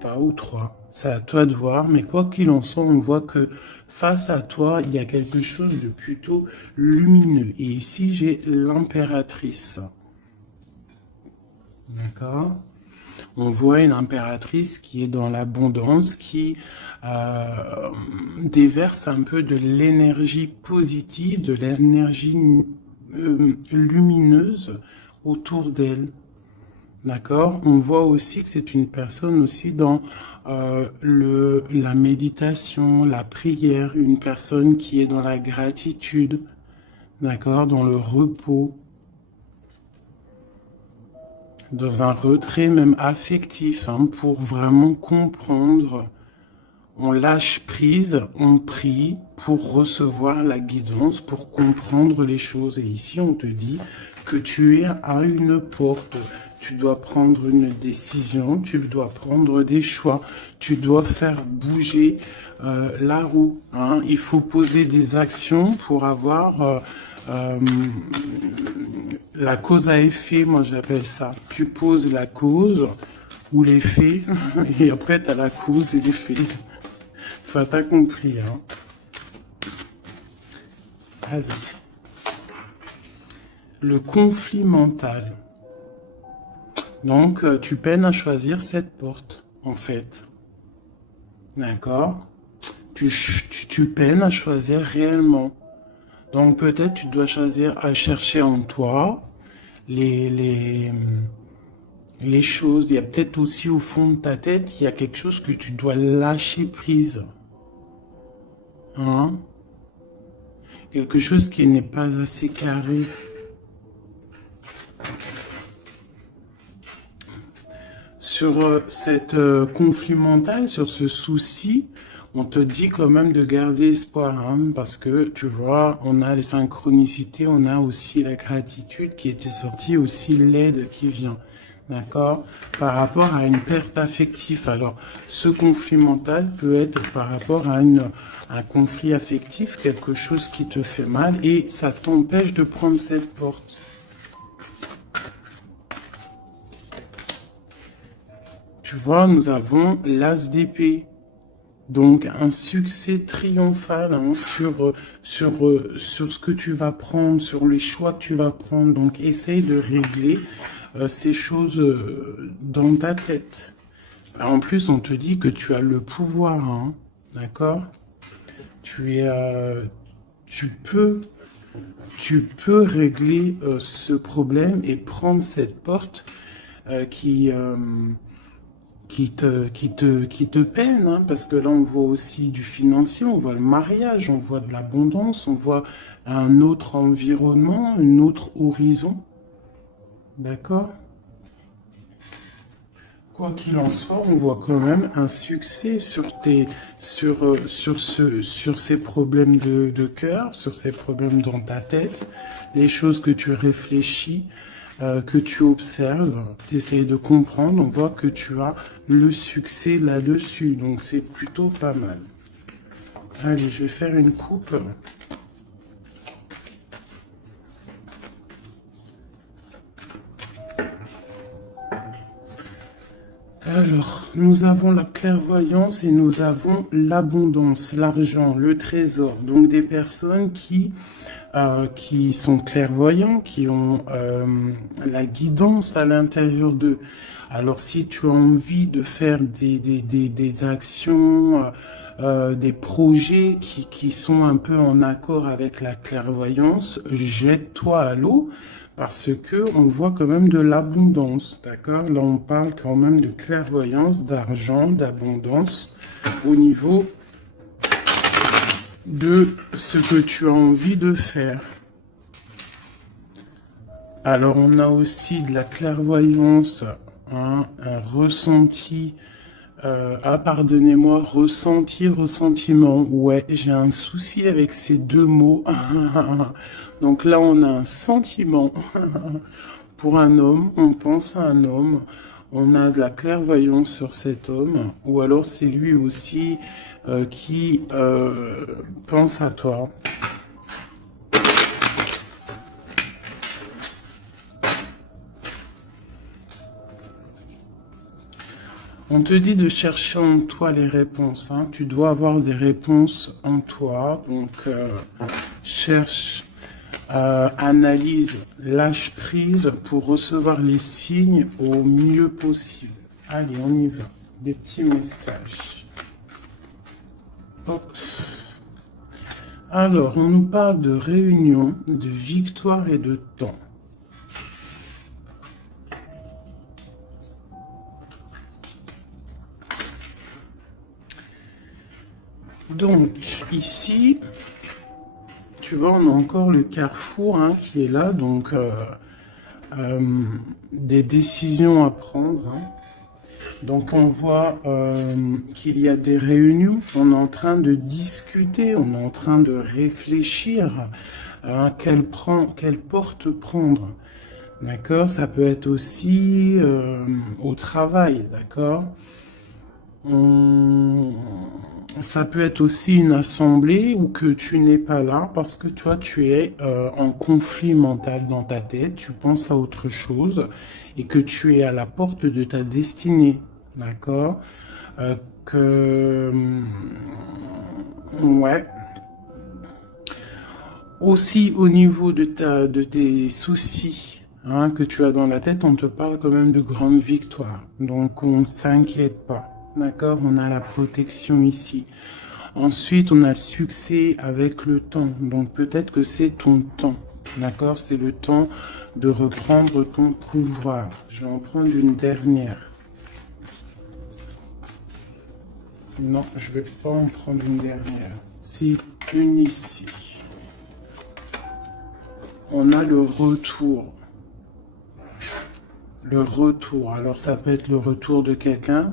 pas ou 3. C'est à toi de voir, mais quoi qu'il en soit, on voit que face à toi, il y a quelque chose de plutôt lumineux. Et ici, j'ai l'impératrice. D'accord? On voit une impératrice qui est dans l'abondance, qui déverse un peu de l'énergie positive, de l'énergie lumineuse autour d'elle. D'accord? On voit aussi que c'est une personne aussi dans la méditation, la prière, une personne qui est dans la gratitude, d'accord? Dans le repos, dans un retrait même affectif, hein, pour vraiment comprendre. On lâche prise, on prie pour recevoir la guidance, pour comprendre les choses. Et ici, on te dit que tu es à une porte. Tu dois prendre une décision, tu dois prendre des choix, tu dois faire bouger la roue. Hein. Il faut poser des actions pour avoir la cause à effet, moi j'appelle ça. Tu poses la cause ou l'effet, et après tu as la cause et l'effet. Enfin, t'as compris, hein. Allez. Le conflit mental. Donc, tu peines à choisir cette porte, en fait. D'accord? Tu peines à choisir réellement. Donc, peut-être tu dois choisir à chercher en toi les choses. Il y a peut-être aussi au fond de ta tête, il y a quelque chose que tu dois lâcher prise. Hein? Quelque chose qui n'est pas assez carré. Sur cette conflit mental, sur ce souci, on te dit quand même de garder espoir, hein, parce que tu vois, on a les synchronicités, on a aussi la gratitude qui était sortie, aussi l'aide qui vient, d'accord, par rapport à une perte affective. Alors, ce conflit mental peut être par rapport à un conflit affectif, quelque chose qui te fait mal, et ça t'empêche de prendre cette porte. Tu vois, nous avons l'as d'épée. Donc, un succès triomphal, hein, sur ce que tu vas prendre, sur les choix que tu vas prendre. Donc, essaye de régler ces choses dans ta tête. En plus, on te dit que tu as le pouvoir, hein, d'accord? Tu es, tu peux, tu peux régler ce problème et prendre cette porte qui te peine, hein, parce que là on voit aussi du financier, on voit le mariage, on voit de l'abondance, on voit un autre environnement, un autre horizon, d'accord? Quoi qu'il en soit, on voit quand même un succès sur ces problèmes de cœur, sur ces problèmes dans ta tête, les choses que tu réfléchis, que tu observes, tu essayes de comprendre, on voit que tu as le succès là-dessus, donc c'est plutôt pas mal. Allez, je vais faire une coupe. Alors, nous avons la clairvoyance et nous avons l'abondance, l'argent, le trésor. Donc des personnes qui sont clairvoyants, qui ont la guidance à l'intérieur d'eux. Alors si tu as envie de faire des actions, des projets qui sont un peu en accord avec la clairvoyance, jette-toi à l'eau. Parce que on voit quand même de l'abondance, d'accord? Là, on parle quand même de clairvoyance, d'argent, d'abondance au niveau de ce que tu as envie de faire. Alors, on a aussi de la clairvoyance, hein, un ressenti. Pardonnez-moi, ressenti, ressentiment. Ouais, j'ai un souci avec ces deux mots. Donc là, on a un sentiment. Pour un homme, on pense à un homme, on a de la clairvoyance sur cet homme, ou alors c'est lui aussi qui pense à toi. On te dit de chercher en toi les réponses, hein. Tu dois avoir des réponses en toi. Donc, cherche, analyse, lâche prise pour recevoir les signes au mieux possible. Allez, on y va. Des petits messages. Hop. Alors, on nous parle de réunion, de victoire et de temps. Donc, ici, tu vois, on a encore le carrefour hein, qui est là. Donc, des décisions à prendre. Hein. Donc, on voit qu'il y a des réunions. On est en train de discuter, on est en train de réfléchir à quelle porte prendre. D'accord? Ça peut être aussi au travail, d'accord? Ça peut être aussi une assemblée où que tu n'es pas là parce que toi tu es en conflit mental dans ta tête, tu penses à autre chose et que tu es à la porte de ta destinée, d'accord? Que ouais. Aussi au niveau de tes soucis hein, que tu as dans la tête, on te parle quand même de grandes victoires. Donc on ne s'inquiète pas. D'accord, on a la protection ici. Ensuite, on a le succès avec le temps. Donc peut-être que c'est ton temps. D'accord, c'est le temps de reprendre ton pouvoir. Je vais en prendre une dernière. Non, je vais pas en prendre une dernière. C'est une ici. On a le retour. Le retour. Alors ça peut être le retour de quelqu'un.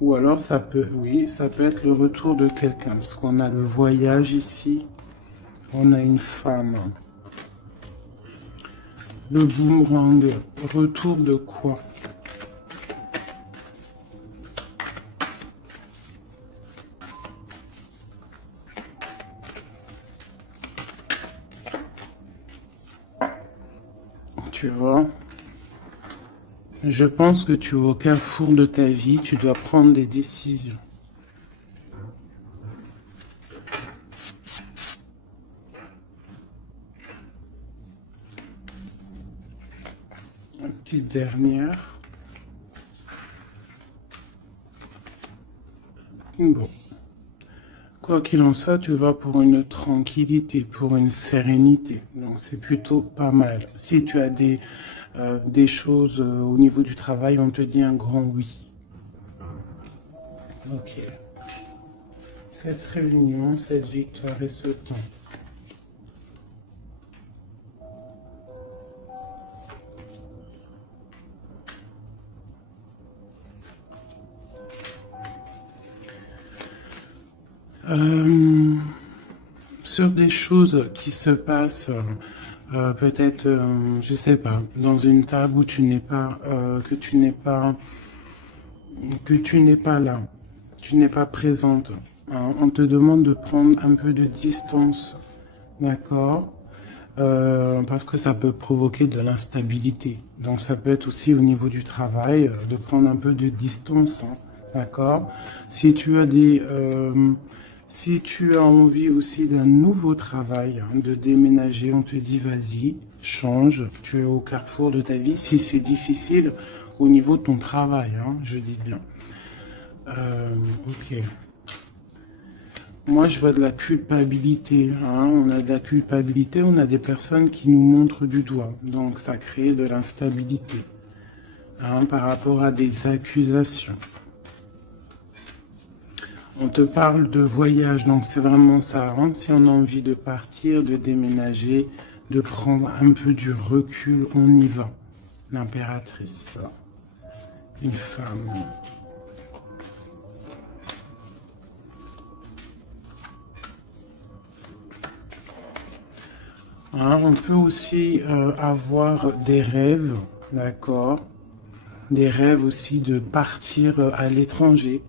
Ou alors ça peut, oui, ça peut être le retour de quelqu'un, parce qu'on a le voyage ici, on a une femme. Le boomerang, retour de quoi? Tu vois? Je pense que tu es au carrefour de ta vie, tu dois prendre des décisions. Une petite dernière. Bon. Quoi qu'il en soit, tu vas pour une tranquillité, pour une sérénité. Donc c'est plutôt pas mal. Si tu as des choses au niveau du travail, on te dit un grand oui. Ok. Cette réunion, cette victoire et ce temps. Sur des choses qui se passent, peut-être, je sais pas, dans une table où tu n'es pas, que tu n'es pas là, tu n'es pas présente. Hein. On te demande de prendre un peu de distance, d'accord? Parce que ça peut provoquer de l'instabilité. Donc ça peut être aussi au niveau du travail, de prendre un peu de distance, hein, d'accord? Si tu as si tu as envie aussi d'un nouveau travail, hein, de déménager, on te dit vas-y, change, tu es au carrefour de ta vie. Si c'est difficile au niveau de ton travail, hein, je dis bien. Ok. Moi, je vois de la culpabilité. Hein. On a de la culpabilité, on a des personnes qui nous montrent du doigt. Donc, ça crée de l'instabilité hein, par rapport à des accusations. On te parle de voyage, donc c'est vraiment ça. Hein. Si on a envie de partir, de déménager, de prendre un peu du recul, on y va. L'impératrice, une femme. Hein, on peut aussi avoir des rêves, d'accord? Des rêves aussi de partir à l'étranger.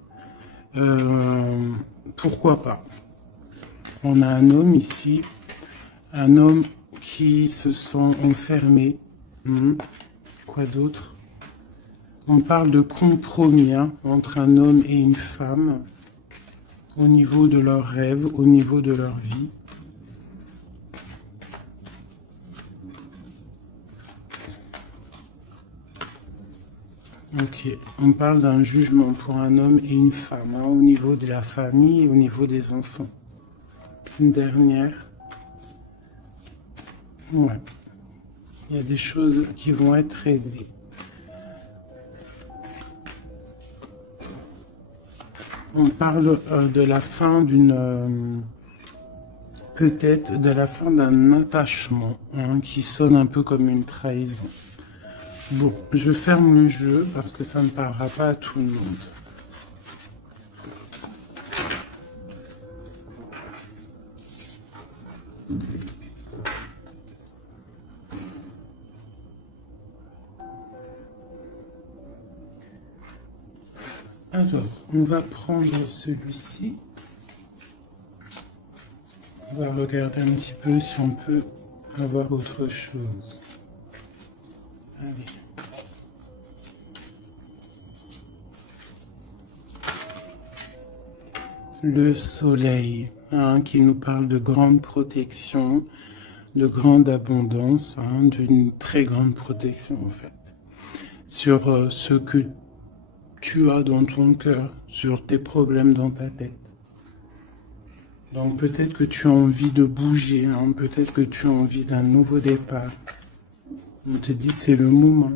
Pourquoi pas? On a un homme ici, un homme qui se sent enfermé. Quoi d'autre? On parle de compromis hein, entre un homme et une femme au niveau de leurs rêves, au niveau de leur vie. Ok, on parle d'un jugement pour un homme et une femme, hein, au niveau de la famille et au niveau des enfants. Une dernière. Ouais. Il y a des choses qui vont être réglées. On parle de la fin d'une... peut-être de la fin d'un attachement hein, qui sonne un peu comme une trahison. Bon, je ferme le jeu parce que ça ne parlera pas à tout le monde. Alors, on va prendre celui-ci. On va regarder un petit peu si on peut avoir autre chose. Allez. Le soleil, hein, qui nous parle de grande protection, de grande abondance, hein, d'une très grande protection en fait, sur ce que tu as dans ton cœur, sur tes problèmes dans ta tête. Donc peut-être que tu as envie de bouger, hein, peut-être que tu as envie d'un nouveau départ. On te dit c'est le moment.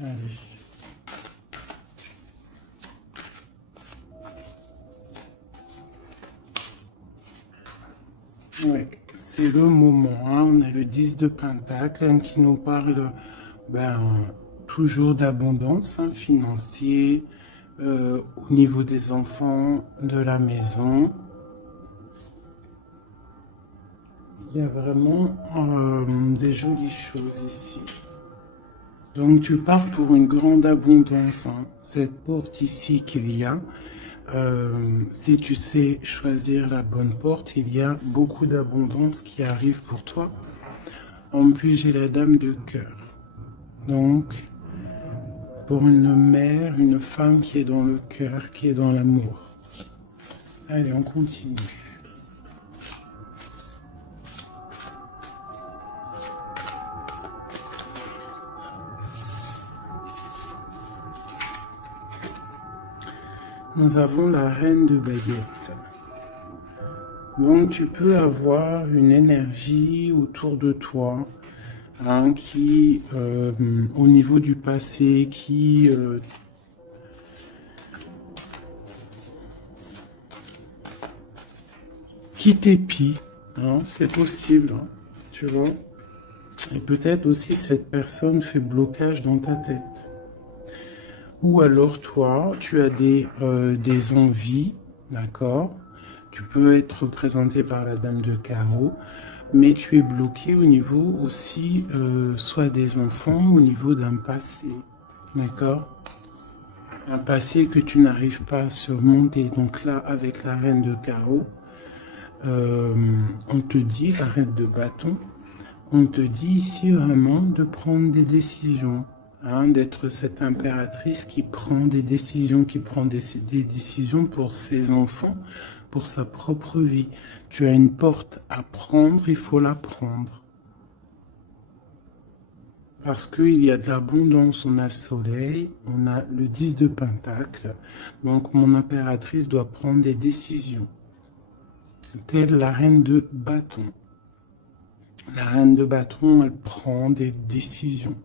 Allez. Ouais, c'est le moment. Hein. On a le 10 de Pentacle hein, qui nous parle toujours d'abondance hein, financière au niveau des enfants, de la maison. Il y a vraiment des jolies choses ici. Donc tu pars pour une grande abondance. Hein. Cette porte ici qu'il y a, si tu sais choisir la bonne porte, il y a beaucoup d'abondance qui arrive pour toi. En plus, j'ai la dame de cœur. Donc, pour une mère, une femme qui est dans le cœur, qui est dans l'amour. Allez, on continue. Nous avons la reine de baguettes. Donc tu peux avoir une énergie autour de toi hein, qui, au niveau du passé, qui t'épie. Hein, c'est possible, hein, tu vois. Et peut-être aussi cette personne fait blocage dans ta tête. Ou alors toi, tu as des envies, d'accord? Tu peux être représenté par la dame de carreau, mais tu es bloqué au niveau aussi, soit des enfants, au niveau d'un passé, d'accord? Un passé que tu n'arrives pas à surmonter. Donc là, avec la reine de carreau, on te dit, la reine de bâton, on te dit ici vraiment de prendre des décisions. Hein, d'être cette impératrice qui prend des décisions, qui prend des décisions pour ses enfants, pour sa propre vie. Tu as une porte à prendre, il faut la prendre. Parce qu'il y a de l'abondance, on a le soleil, on a le 10 de Pentacle, donc mon impératrice doit prendre des décisions. Telle la reine de bâton. La reine de bâton, elle prend des décisions.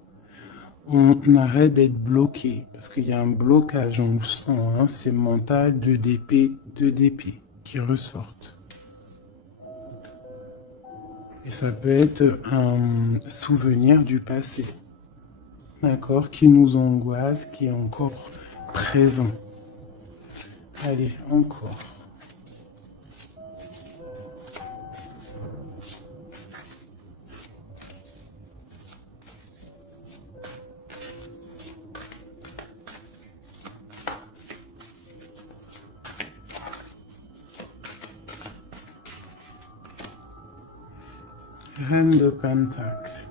On arrête d'être bloqué, parce qu'il y a un blocage, on le sent, hein, c'est mental, 2 d'épée qui ressortent. Et ça peut être un souvenir du passé, d'accord, qui nous angoisse, qui est encore présent. Allez, encore. Reine de Pentacle.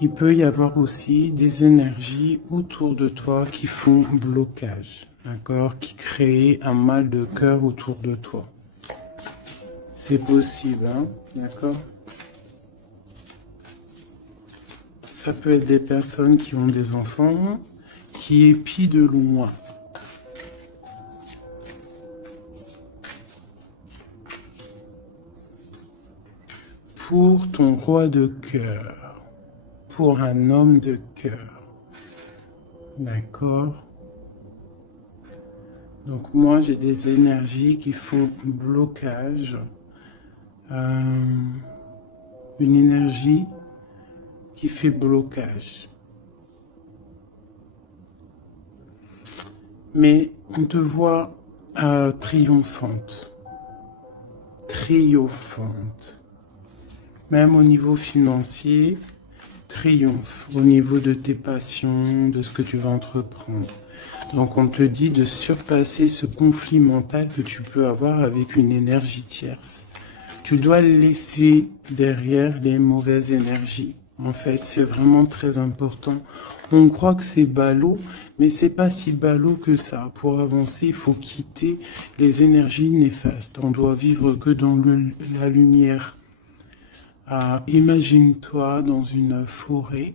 Il peut y avoir aussi des énergies autour de toi qui font blocage, d'accord, qui créent un mal de cœur autour de toi. C'est possible, hein, d'accord. Ça peut être des personnes qui ont des enfants, qui épient de loin. Pour ton roi de cœur, pour un homme de cœur, d'accord. Donc moi j'ai des énergies qui font blocage, une énergie qui fait blocage. Mais on te voit triomphante, triomphante. Même au niveau financier, triomphe au niveau de tes passions, de ce que tu vas entreprendre. Donc on te dit de surpasser ce conflit mental que tu peux avoir avec une énergie tierce. Tu dois laisser derrière les mauvaises énergies. En fait, c'est vraiment très important. On croit que c'est ballot, mais c'est pas si ballot que ça. Pour avancer, il faut quitter les énergies néfastes. On doit vivre que dans la lumière. Imagine-toi dans une forêt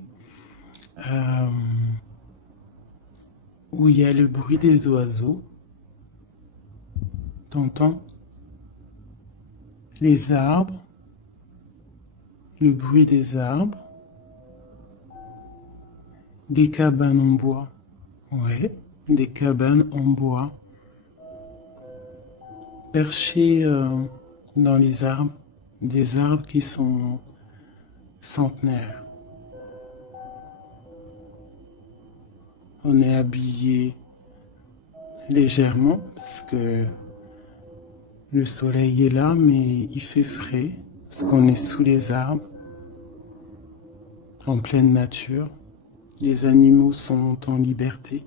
où il y a le bruit des oiseaux. T'entends? Les arbres, le bruit des arbres, des cabanes en bois. Ouais, des cabanes en bois. Perchées dans les arbres, des arbres qui sont centenaires. On est habillé légèrement parce que le soleil est là, mais il fait frais parce qu'on est sous les arbres, en pleine nature. Les animaux sont en liberté.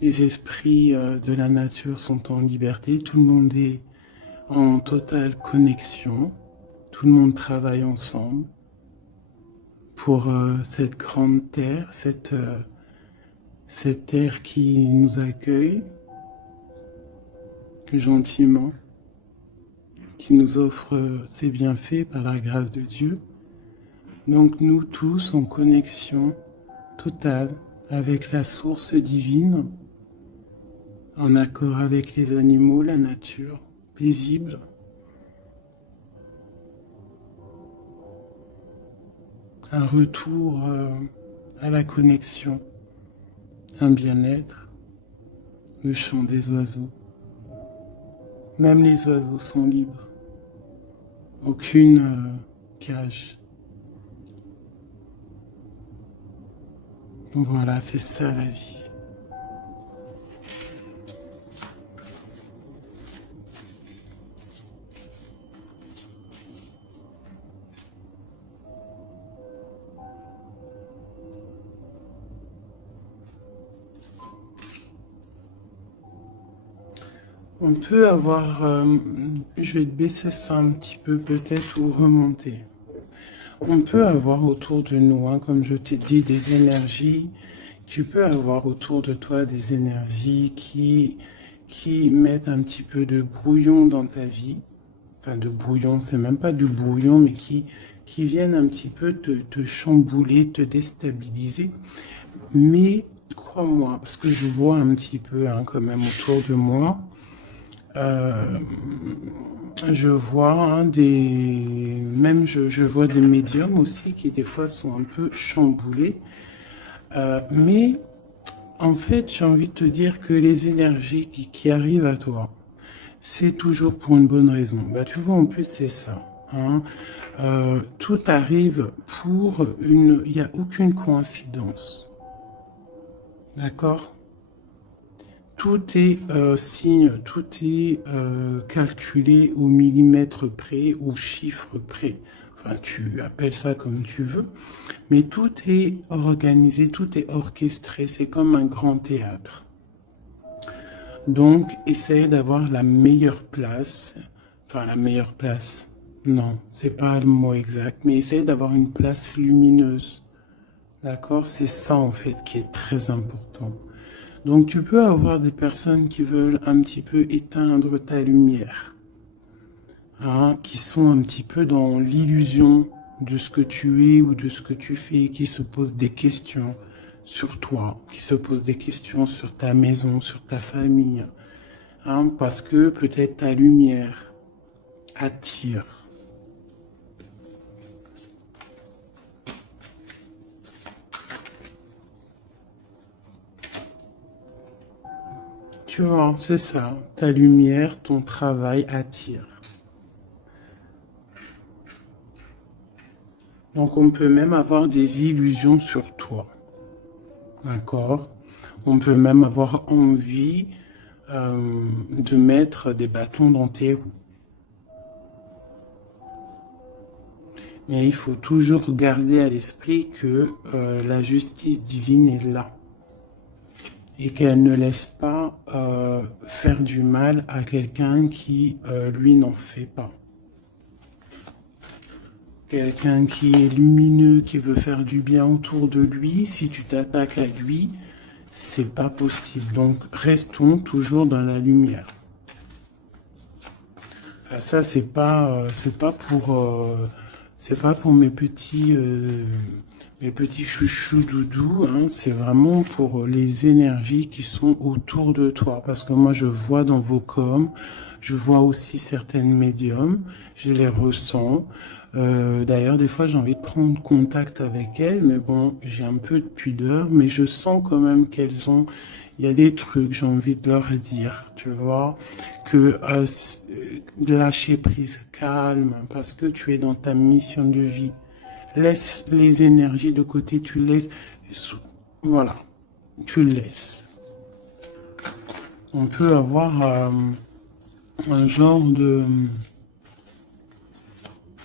Les esprits de la nature sont en liberté. Tout le monde est en totale connexion. Tout le monde travaille ensemble pour cette grande terre, cette terre qui nous accueille gentiment, qui nous offre ses bienfaits par la grâce de Dieu. Donc nous tous en connexion totale avec la source divine, en accord avec les animaux, la nature, paisible. Un retour à la connexion, un bien-être, le chant des oiseaux. Même les oiseaux sont libres. Aucune cage. Voilà, c'est ça la vie. On peut avoir, je vais te baisser ça un petit peu peut-être ou remonter. On peut avoir autour de nous, hein, comme je t'ai dit, des énergies. Tu peux avoir autour de toi des énergies qui mettent un petit peu de brouillon dans ta vie. Enfin, de brouillon, c'est même pas du brouillon, mais qui viennent un petit peu te chambouler, te déstabiliser. Mais crois-moi, parce que je vois un petit peu hein, quand même autour de moi, je vois hein, même je vois des médiums aussi qui des fois sont un peu chamboulés. Mais en fait, j'ai envie de te dire que les énergies qui arrivent à toi, c'est toujours pour une bonne raison. Bah, tu vois, en plus, c'est ça. Hein. Tout arrive pour une... Il n'y a aucune coïncidence. D'accord? Tout est signe, tout est calculé au millimètre près, au chiffre près. Enfin, tu appelles ça comme tu veux. Mais tout est organisé, tout est orchestré. C'est comme un grand théâtre. Donc, essaye d'avoir la meilleure place. Enfin, la meilleure place. Non, c'est pas le mot exact, mais essaye d'avoir une place lumineuse. D'accord? C'est ça en fait qui est très important. Donc tu peux avoir des personnes qui veulent un petit peu éteindre ta lumière, hein, qui sont un petit peu dans l'illusion de ce que tu es ou de ce que tu fais, qui se posent des questions sur toi, qui se posent des questions sur ta maison, sur ta famille, hein, parce que peut-être ta lumière attire. Tu vois, c'est ça. Ta lumière, ton travail attire. Donc on peut même avoir des illusions sur toi. D'accord? On peut même avoir envie de mettre des bâtons dans tes roues. Mais il faut toujours garder à l'esprit que la justice divine est là et qu'elle ne laisse pas faire du mal à quelqu'un qui, lui, n'en fait pas. Quelqu'un qui est lumineux, qui veut faire du bien autour de lui, si tu t'attaques à lui, c'est pas possible. Donc restons toujours dans la lumière. Enfin, ça c'est pas pour mes petits chouchous doudous, hein. C'est vraiment pour les énergies qui sont autour de toi. Parce que moi je vois dans vos coms, je vois aussi certaines médiums, je les ressens. D'ailleurs, des fois, j'ai envie de prendre contact avec elles, mais bon, j'ai un peu de pudeur, mais je sens quand même qu'elles ont, il y a des trucs, j'ai envie de leur dire, tu vois, que lâcher prise, calme, parce que tu es dans ta mission de vie. Laisse les énergies de côté, tu laisses, voilà, tu laisses. On peut avoir un genre de,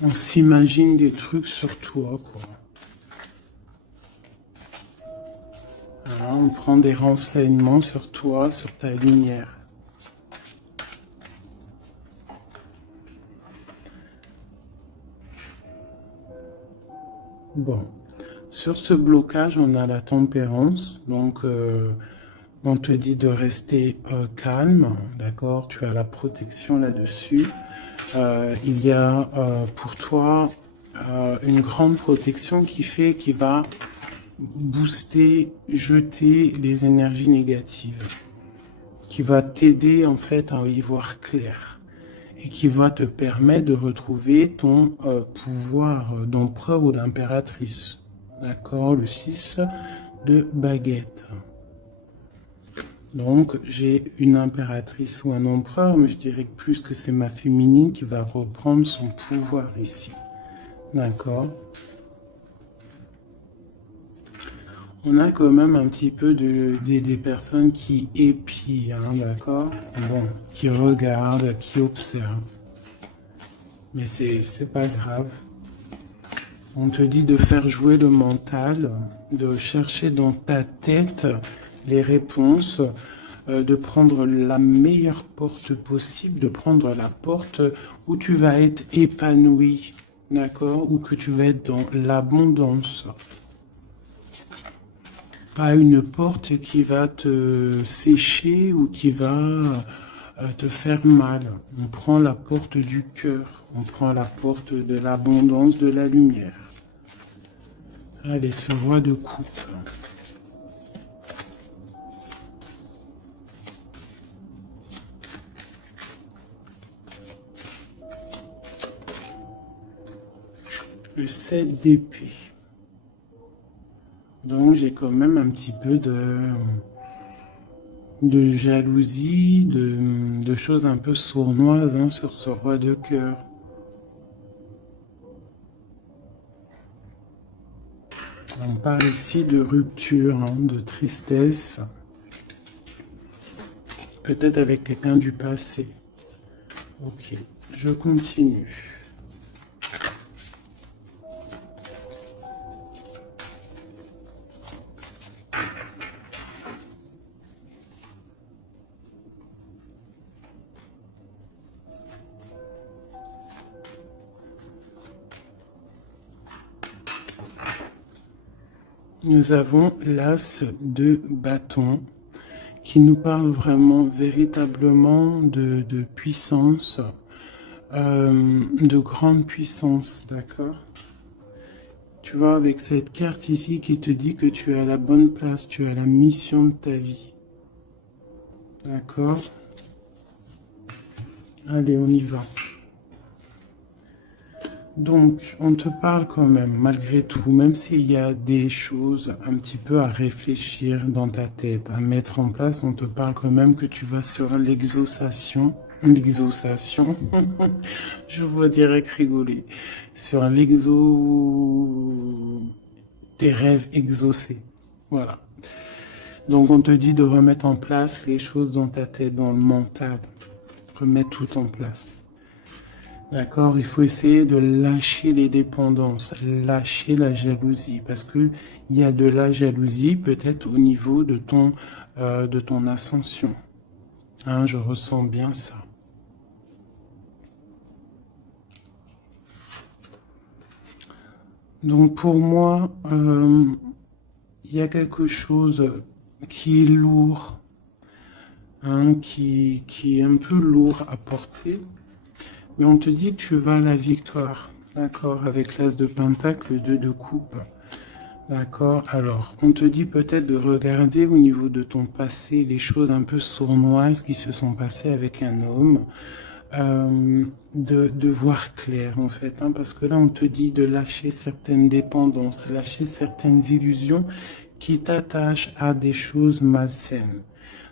on s'imagine des trucs sur toi, quoi. Voilà, on prend des renseignements sur toi, sur ta lumière. Bon, sur ce blocage, on a la tempérance. Donc, on te dit de rester calme, d'accord? Tu as la protection là-dessus. Il y a pour toi une grande protection qui va booster, jeter les énergies négatives, qui va t'aider en fait à y voir clair et qui va te permettre de retrouver ton pouvoir d'empereur ou d'impératrice. D'accord? Le 6 de baguette. Donc j'ai une impératrice ou un empereur, mais je dirais que plus que c'est ma féminine qui va reprendre son pouvoir ici. D'accord? On a quand même un petit peu des personnes qui épient, hein, d'accord? Bon, qui regardent, qui observent. Mais c'est pas grave. On te dit de faire jouer le mental, de chercher dans ta tête les réponses, de prendre la meilleure porte possible, de prendre la porte où tu vas être épanoui, d'accord? Ou que tu vas être dans l'abondance. Pas une porte qui va te sécher ou qui va te faire mal. On prend la porte du cœur, on prend la porte de l'abondance, de la lumière. Allez, ce roi de coupe. Le 7 d'épée. Donc j'ai quand même un petit peu de jalousie, de choses un peu sournoises, hein, sur ce roi de cœur. On parle ici de rupture, hein, de tristesse, peut-être avec quelqu'un du passé. Ok, je continue. nous avons l'as de bâton qui nous parle vraiment, véritablement de puissance, de grande puissance, d'accord? Tu vois, avec cette carte ici qui te dit que tu es à la bonne place, tu as la mission de ta vie. D'accord? Allez, on y va. Donc, on te parle quand même, malgré tout, même s'il y a des choses un petit peu à réfléchir dans ta tête, à mettre en place, on te parle quand même que tu vas sur l'exaucation. L'exaucation, je vois direct rigoler. Sur tes rêves exaucés. Voilà. Donc, on te dit de remettre en place les choses dans ta tête, dans le mental. Remettre tout en place. D'accord, il faut essayer de lâcher les dépendances, lâcher la jalousie, parce que il y a de la jalousie peut-être au niveau de ton ascension. Hein, je ressens bien ça. Donc pour moi, il y a quelque chose qui est lourd, hein, qui est un peu lourd à porter. Mais on te dit que tu vas à la victoire, d'accord, avec l'as de pentacle, le 2 de coupe, d'accord. Alors, on te dit peut-être de regarder au niveau de ton passé les choses un peu sournoises qui se sont passées avec un homme, de voir clair en fait, hein, parce que là on te dit de lâcher certaines dépendances, lâcher certaines illusions qui t'attachent à des choses malsaines.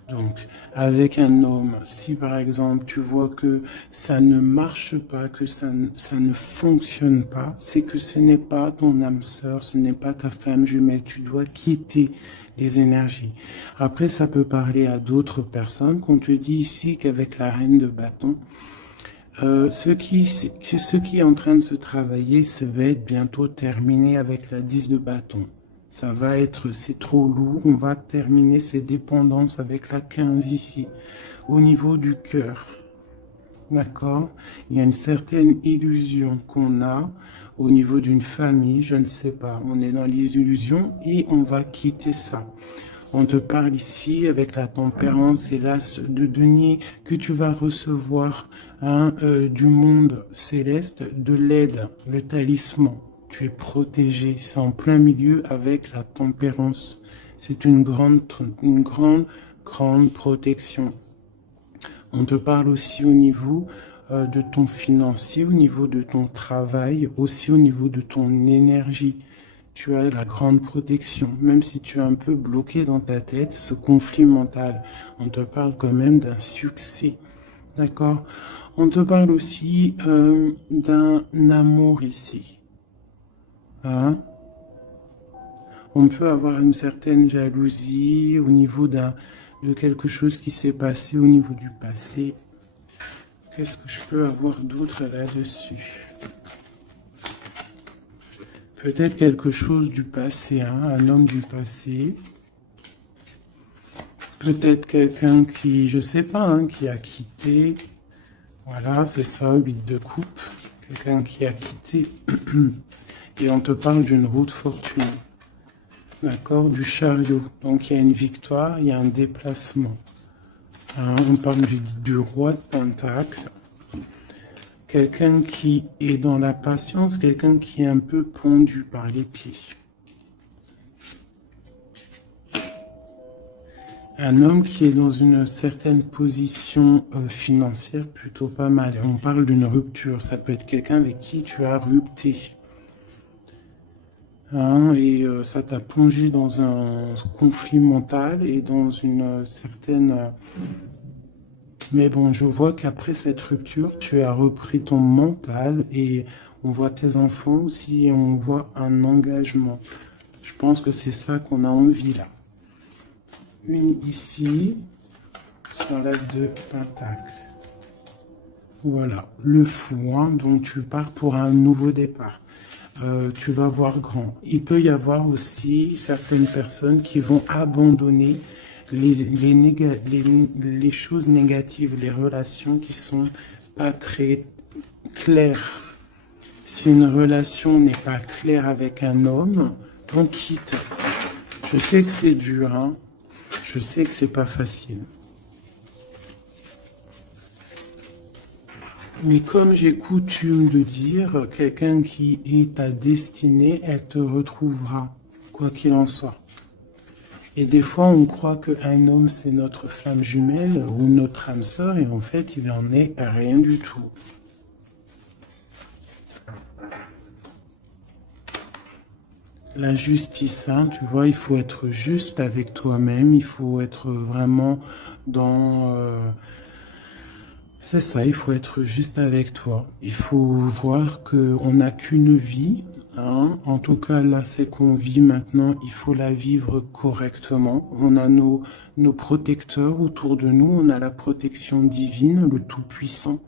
Donc, avec un homme, si par exemple tu vois que ça ne marche pas, que ça ne fonctionne pas, c'est que ce n'est pas ton âme sœur, ce n'est pas ta femme jumelle. Tu dois quitter les énergies. Après, ça peut parler à d'autres personnes, qu'on te dit ici qu'avec la reine de bâton, ce qui est en train de se travailler, ça va être bientôt terminé avec la 10 de bâton. Ça va être, c'est trop lourd, on va terminer ces dépendances avec la 15 ici, au niveau du cœur. D'accord? Il y a une certaine illusion qu'on a au niveau d'une famille, je ne sais pas. On est dans les illusions et on va quitter ça. On te parle ici avec la tempérance et l'as de denier que tu vas recevoir du monde céleste, de l'aide, le talisman. Tu es protégé, c'est en plein milieu avec la tempérance. C'est une grande protection. On te parle aussi au niveau de ton financier, au niveau de ton travail, aussi au niveau de ton énergie. Tu as la grande protection, même si tu es un peu bloqué dans ta tête, ce conflit mental. On te parle quand même d'un succès. D'accord? On te parle aussi d'un amour ici. Hein? On peut avoir une certaine jalousie au niveau de quelque chose qui s'est passé au niveau du passé. Qu'est-ce que je peux avoir d'autre là-dessus? Peut-être quelque chose du passé, hein, un homme du passé. Peut-être quelqu'un qui, je sais pas, hein, qui a quitté. Voilà, c'est ça, 8 de coupe. Quelqu'un qui a quitté. Et on te parle d'une route fortune. D'accord, du chariot. Donc il y a une victoire, il y a un déplacement. Hein, on parle du roi de Pentacle. Quelqu'un qui est dans la patience, quelqu'un qui est un peu pendu par les pieds. Un homme qui est dans une certaine position financière plutôt pas mal. On parle d'une rupture. Ça peut être quelqu'un avec qui tu as rupté. Hein, et ça t'a plongé dans un conflit mental et dans une certaine... Mais bon, je vois qu'après cette rupture, tu as repris ton mental et on voit tes enfants aussi et on voit un engagement. Je pense que c'est ça qu'on a envie là. Une ici, sur l'as de pentacle. Voilà, le fou, hein, donc tu pars pour un nouveau départ. Tu vas voir grand. Il peut y avoir aussi certaines personnes qui vont abandonner les choses négatives, les relations qui sont pas très claires. Si une relation n'est pas claire avec un homme, on quitte. Je sais que c'est dur, hein. Je sais que c'est pas facile. Mais comme j'ai coutume de dire, quelqu'un qui est ta destinée, elle te retrouvera, quoi qu'il en soit. Et des fois, on croit qu'un homme, c'est notre flamme jumelle ou notre âme sœur, et en fait, il en est rien du tout. La justice, hein, tu vois, il faut être juste avec toi-même, il faut être vraiment dans... c'est ça, il faut être juste avec toi. Il faut voir qu'on n'a qu'une vie, hein. En tout cas, là, c'est qu'on vit maintenant, il faut la vivre correctement. On a nos protecteurs autour de nous, on a la protection divine, le Tout-Puissant,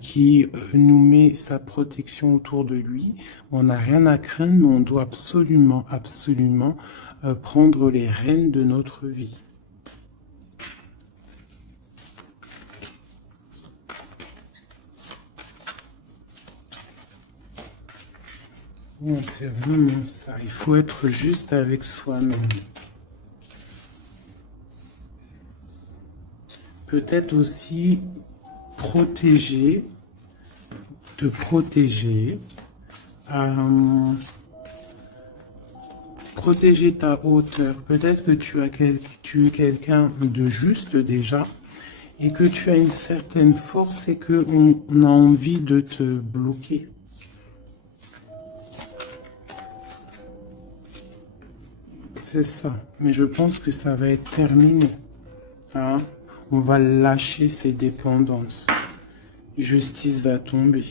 qui nous met sa protection autour de lui. On n'a rien à craindre, mais on doit absolument, absolument prendre les rênes de notre vie. Ouais, c'est vraiment ça. Il faut être juste avec soi-même. Peut-être aussi protéger, te protéger, protéger ta hauteur. Peut-être que tu es quelqu'un de juste déjà et que tu as une certaine force et qu'on a envie de te bloquer. C'est ça. Mais je pense que ça va être terminé. Hein? On va lâcher ces dépendances. Justice va tomber.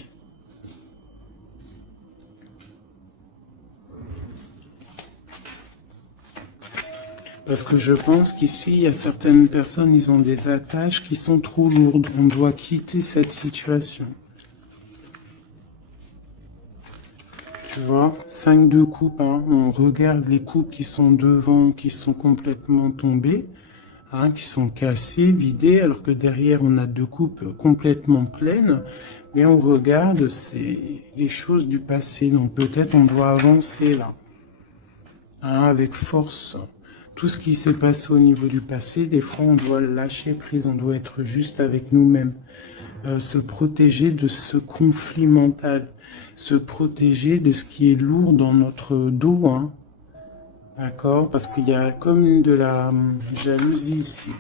Parce que je pense qu'ici, il y a certaines personnes, ils ont des attaches qui sont trop lourdes. On doit quitter cette situation. Tu vois, 5 de coupe, hein. On regarde les coupes qui sont devant, qui sont complètement tombées, hein, qui sont cassées, vidées, alors que derrière, on a 2 coupes complètement pleines. Mais on regarde, c'est les choses du passé. Donc peut-être on doit avancer là, hein, avec force. Tout ce qui s'est passé au niveau du passé, des fois, on doit lâcher prise, on doit être juste avec nous-mêmes. Se protéger de ce conflit mental, se protéger de ce qui est lourd dans notre dos, hein. D'accord? Parce qu'il y a comme de la jalousie ici.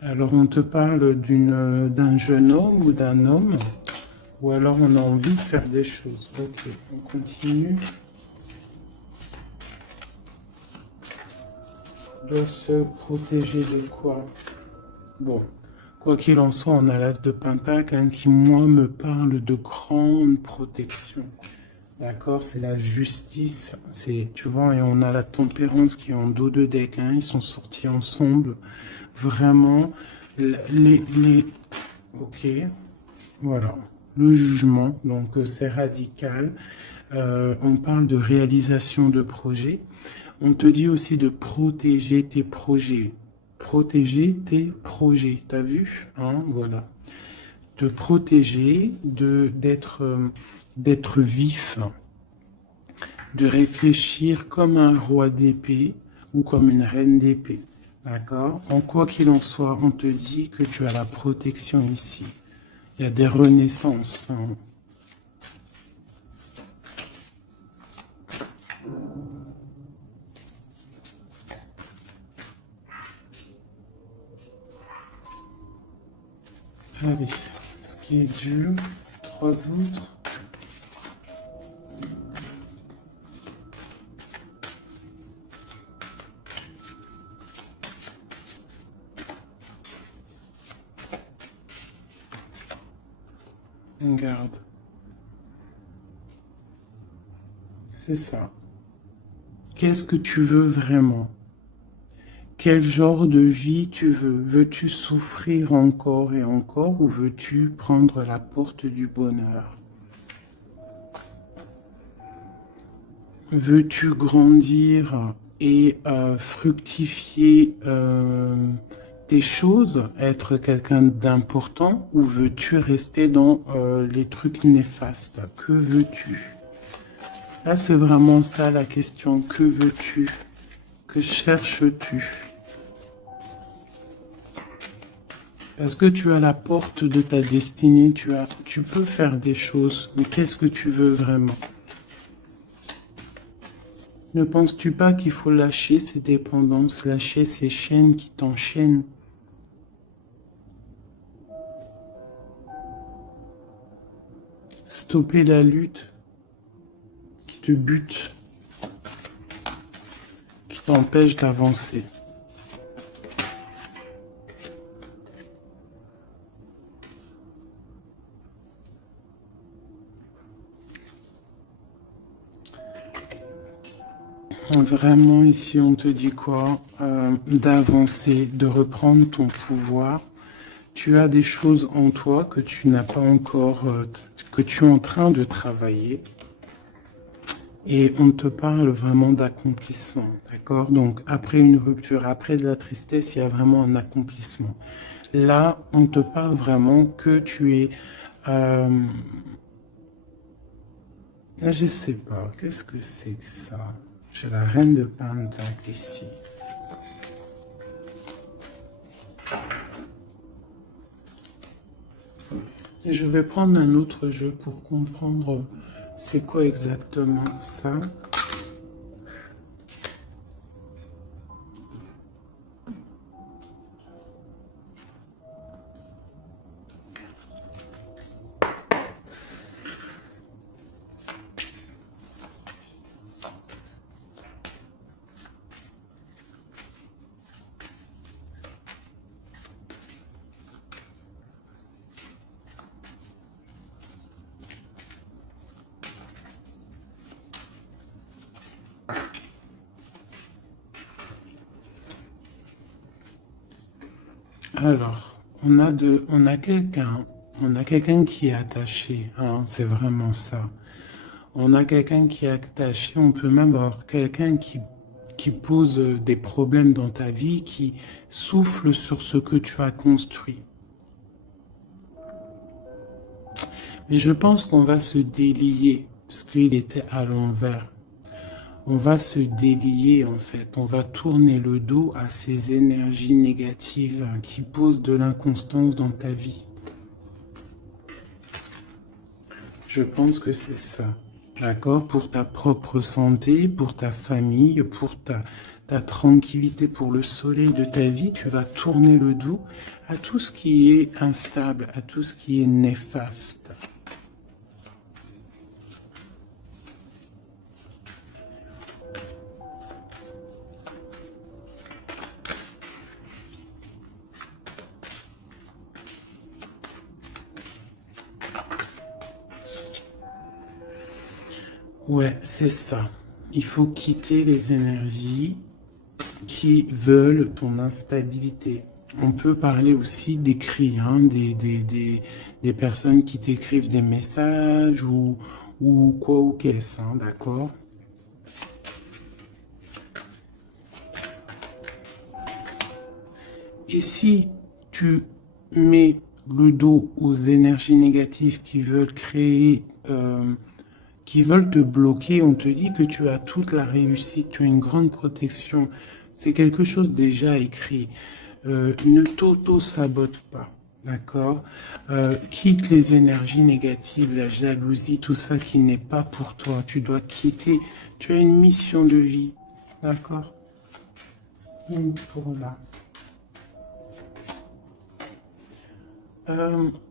Alors on te parle d'un jeune homme ou d'un homme, ou alors on a envie de faire des choses. Ok, on continue. Doit se protéger de quoi? Bon, quoi qu'il en soit, on a l'as de Pentacle, hein, qui, moi, me parle de grande protection. D'accord? C'est la justice. Tu vois, et on a la tempérance qui est en dos de deck, hein, ils sont sortis ensemble. Vraiment, ok, voilà. Le jugement, donc c'est radical. On parle de réalisation de projets. On te dit aussi de protéger tes projets. Protéger tes projets, t'as vu, hein, voilà. De protéger, d'être vif, de réfléchir comme un roi d'épée ou comme une reine d'épée. D'accord? En quoi qu'il en soit, on te dit que tu as la protection ici. Il y a des renaissances, hein. Allez, ce qui est dur, 3 autres. On garde. C'est ça. Qu'est-ce que tu veux vraiment? Quel genre de vie tu veux? Veux-tu souffrir encore et encore ou veux-tu prendre la porte du bonheur? Veux-tu grandir et fructifier tes choses, être quelqu'un d'important, ou veux-tu rester dans les trucs néfastes? Que veux-tu? Là, c'est vraiment ça la question. Que veux-tu? Que cherches-tu? Parce que tu as la porte de ta destinée, tu peux faire des choses, mais qu'est-ce que tu veux vraiment? Ne penses-tu pas qu'il faut lâcher ces dépendances, lâcher ces chaînes qui t'enchaînent? Stopper la lutte qui te bute, qui t'empêche d'avancer. Vraiment, ici, on te dit quoi? D'avancer, de reprendre ton pouvoir. Tu as des choses en toi que tu n'as pas encore, que tu es en train de travailler. Et on te parle vraiment d'accomplissement, d'accord? Donc, après une rupture, après de la tristesse, il y a vraiment un accomplissement. Là, on te parle vraiment que tu es... je sais pas, qu'est-ce que c'est que ça? J'ai la reine de Pentacle ici. Et je vais prendre un autre jeu pour comprendre c'est quoi exactement ça. Alors, on a quelqu'un qui est attaché, hein, c'est vraiment ça. On a quelqu'un qui est attaché, on peut même avoir quelqu'un qui pose des problèmes dans ta vie, qui souffle sur ce que tu as construit. Mais je pense qu'on va se délier, parce qu'il était à l'envers. On va se délier en fait, on va tourner le dos à ces énergies négatives qui posent de l'inconstance dans ta vie. Je pense que c'est ça, d'accord? Pour ta propre santé, pour ta famille, pour ta tranquillité, pour le soleil de ta vie, tu vas tourner le dos à tout ce qui est instable, à tout ce qui est néfaste. Ouais, c'est ça. Il faut quitter les énergies qui veulent ton instabilité. On peut parler aussi d'écrits, hein, des personnes qui t'écrivent des messages ou quoi ou qu'est-ce, hein, d'accord? Et si tu mets le dos aux énergies négatives qui veulent créer, qui veulent te bloquer, on te dit que tu as toute la réussite, tu as une grande protection. C'est quelque chose déjà écrit. Ne t'auto-sabote pas, d'accord? Quitte les énergies négatives, la jalousie, tout ça qui n'est pas pour toi. Tu dois quitter. Tu as une mission de vie, d'accord? Pour là.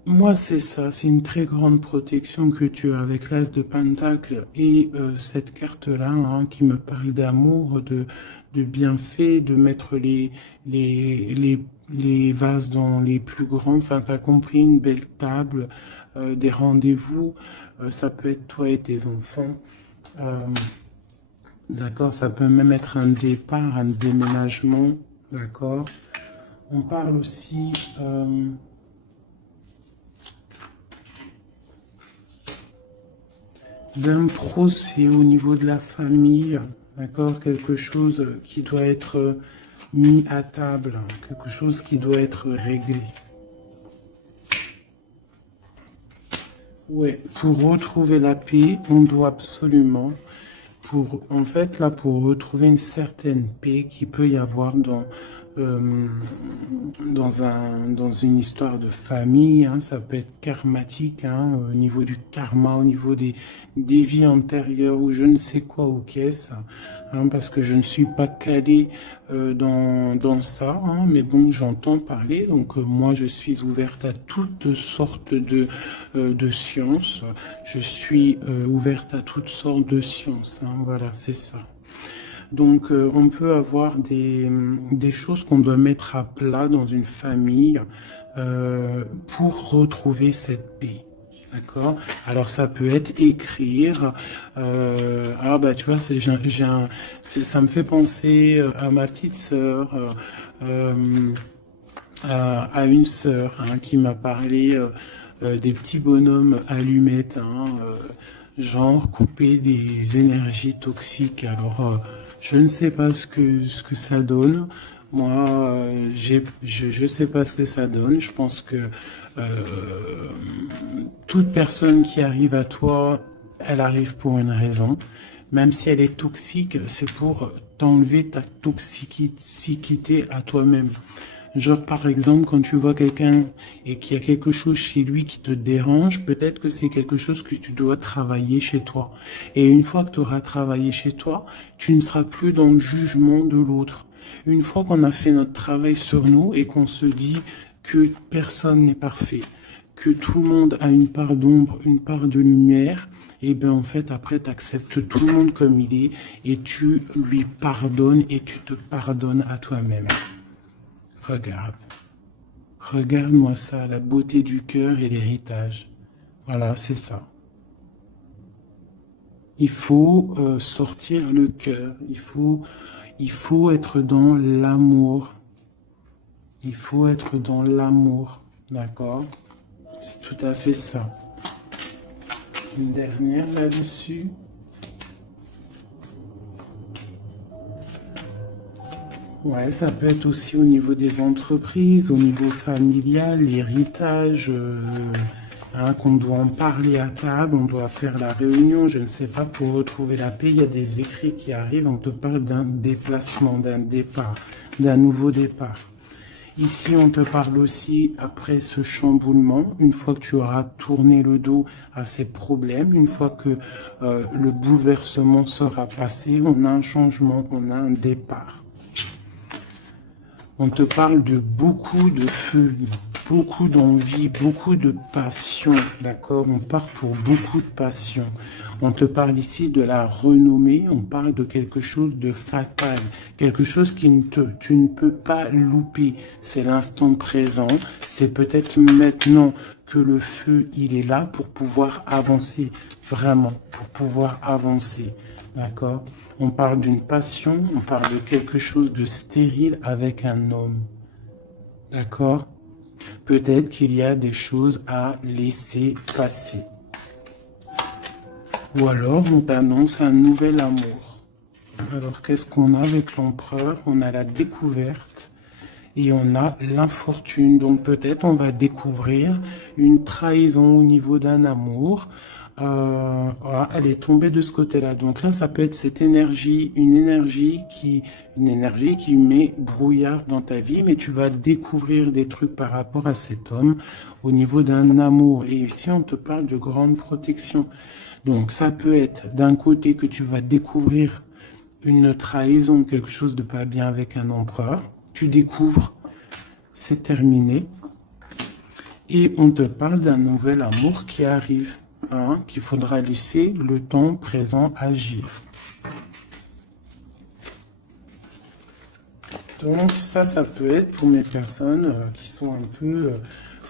Moi, c'est ça, c'est une très grande protection que tu as avec l'As de Pentacle et cette carte-là, hein, qui me parle d'amour, de bienfait, de mettre les vases dans les plus grands. Enfin, tu as compris, une belle table, des rendez-vous. Ça peut être toi et tes enfants. D'accord, ça peut même être un départ, un déménagement. D'accord. On parle aussi... d'un procès au niveau de la famille, d'accord, quelque chose qui doit être mis à table, hein, quelque chose qui doit être réglé. Ouais, pour retrouver la paix, on doit absolument, en fait, là, pour retrouver une certaine paix qui peut y avoir euh, dans une histoire de famille, hein, ça peut être karmatique, hein, au niveau du karma, au niveau des vies antérieures ou je ne sais quoi ou qu'est-ce, hein, parce que je ne suis pas calé dans ça, hein, mais bon, j'entends parler, donc moi je suis ouverte à toutes sortes de sciences, je suis ouverte à toutes sortes de sciences, hein, voilà, c'est ça. Donc, on peut avoir des choses qu'on doit mettre à plat dans une famille pour retrouver cette paix. D'accord? Alors, ça peut être écrire. Ah, bah, tu vois, ça me fait penser à ma petite sœur, à une sœur hein, qui m'a parlé des petits bonhommes allumettes, hein, genre couper des énergies toxiques. Alors, je ne sais pas ce que ça donne. Moi, je sais pas ce que ça donne. Je pense que euh, toute personne qui arrive à toi, elle arrive pour une raison. Même si elle est toxique, c'est pour t'enlever ta toxicité à toi-même. Genre, par exemple, quand tu vois quelqu'un et qu'il y a quelque chose chez lui qui te dérange, peut-être que c'est quelque chose que tu dois travailler chez toi. Et une fois que tu auras travaillé chez toi, tu ne seras plus dans le jugement de l'autre. Une fois qu'on a fait notre travail sur nous et qu'on se dit que personne n'est parfait, que tout le monde a une part d'ombre, une part de lumière, et bien en fait après tu acceptes tout le monde comme il est et tu lui pardonnes et tu te pardonnes à toi-même. Regarde. Regarde-moi ça, la beauté du cœur et l'héritage. Voilà, c'est ça. Il faut sortir le cœur. Il faut être dans l'amour. Il faut être dans l'amour. D'accord? C'est tout à fait ça. Une dernière là-dessus. Ouais, ça peut être aussi au niveau des entreprises, au niveau familial, l'héritage, hein, qu'on doit en parler à table, on doit faire la réunion, je ne sais pas, pour retrouver la paix. Il y a des écrits qui arrivent, on te parle d'un déplacement, d'un départ, d'un nouveau départ. Ici, on te parle aussi, après ce chamboulement, une fois que tu auras tourné le dos à ces problèmes, une fois que le bouleversement sera passé, on a un changement, on a un départ. On te parle de beaucoup de feu, beaucoup d'envie, beaucoup de passion, d'accord? On part pour beaucoup de passion. On te parle ici de la renommée, on parle de quelque chose de fatal, quelque chose tu ne peux pas louper. C'est l'instant présent, c'est peut-être maintenant que le feu, il est là pour pouvoir avancer, vraiment, pour pouvoir avancer. D'accord? On parle d'une passion, on parle de quelque chose de stérile avec un homme. D'accord? Peut-être qu'il y a des choses à laisser passer. Ou alors on t'annonce un nouvel amour. Alors qu'est-ce qu'on a avec l'empereur? On a la découverte et on a l'infortune. Donc peut-être on va découvrir une trahison au niveau d'un amour. Voilà, elle est tombée de ce côté-là. Donc là, ça peut être cette énergie, une énergie qui met brouillard dans ta vie, mais tu vas découvrir des trucs par rapport à cet homme au niveau d'un amour. Et ici, on te parle de grande protection. Donc ça peut être d'un côté que tu vas découvrir une trahison, quelque chose de pas bien avec un empereur. Tu découvres, c'est terminé. Et on te parle d'un nouvel amour qui arrive. Hein, qu'il faudra laisser le temps présent agir. Donc ça peut être pour mes personnes qui sont un peu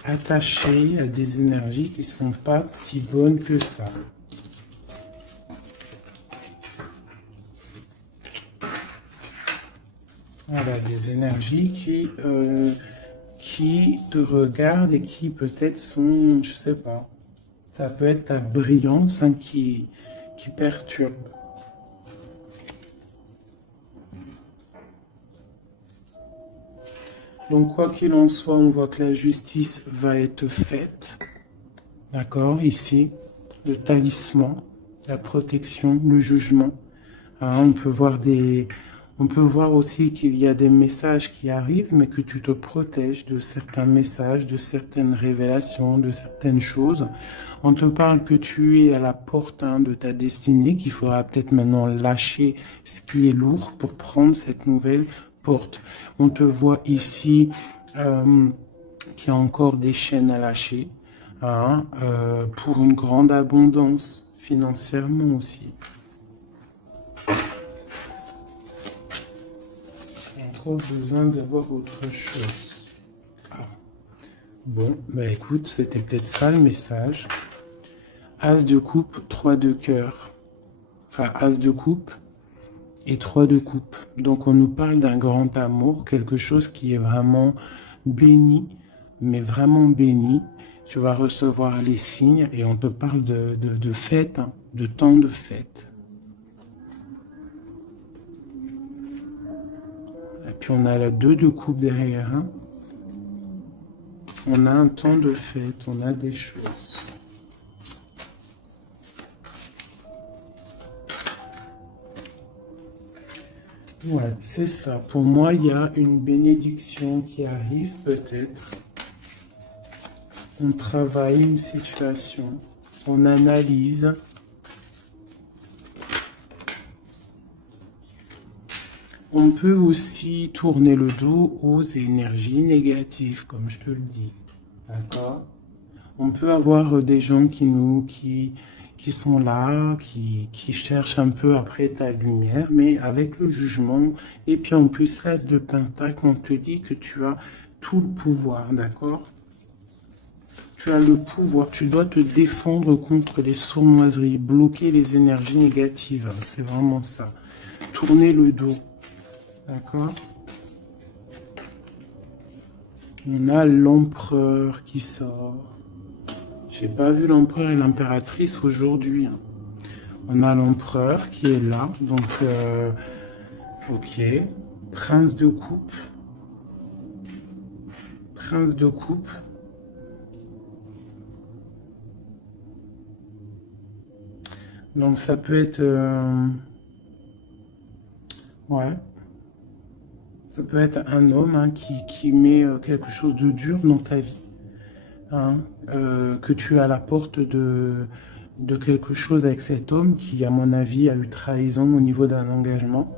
attachées à des énergies qui ne sont pas si bonnes que ça. Voilà, des énergies qui te regardent et qui peut-être sont, je sais pas, ça peut être ta brillance hein, qui perturbe. Donc, quoi qu'il en soit, on voit que la justice va être faite. D'accord, ici, le talisman, la protection, le jugement. Hein, on peut voir aussi qu'il y a des messages qui arrivent, mais que tu te protèges de certains messages, de certaines révélations, de certaines choses. On te parle que tu es à la porte de ta destinée, qu'il faudra peut-être maintenant lâcher ce qui est lourd pour prendre cette nouvelle porte. On te voit ici qu'il y a encore des chaînes à lâcher, hein, pour une grande abondance financièrement aussi. Encore besoin d'avoir autre chose. Ah. Bon, bah écoute, c'était peut-être ça le message. As de coupe, 3 de cœur. Enfin, as de coupe et 3 de coupe. Donc on nous parle d'un grand amour, quelque chose qui est vraiment béni, mais vraiment béni. Tu vas recevoir les signes et on te parle de fête, hein, de temps de fête. Et puis on a la 2 de coupe derrière. Hein. On a un temps de fête, on a des choses. Ouais, c'est ça. Pour moi, il y a une bénédiction qui arrive peut-être. On travaille une situation, on analyse. On peut aussi tourner le dos aux énergies négatives, comme je te le dis. D'accord? On peut avoir des gens qui sont là, qui cherchent un peu après ta lumière, mais avec le jugement. Et puis en plus, l'as de pentacle, on te dit que tu as tout le pouvoir, d'accord? Tu as le pouvoir, tu dois te défendre contre les sournoiseries, bloquer les énergies négatives, c'est vraiment ça. Tourner le dos. D'accord? On a l'empereur qui sort. J'ai pas vu l'empereur et l'impératrice aujourd'hui. On a l'empereur qui est là. Donc, ok. Prince de coupe. Prince de coupe. Donc, ça peut être... ouais. Ça peut être un homme, hein, qui met quelque chose de dur dans ta vie, hein, que tu es à la porte de quelque chose avec cet homme qui, à mon avis, a eu trahison au niveau d'un engagement.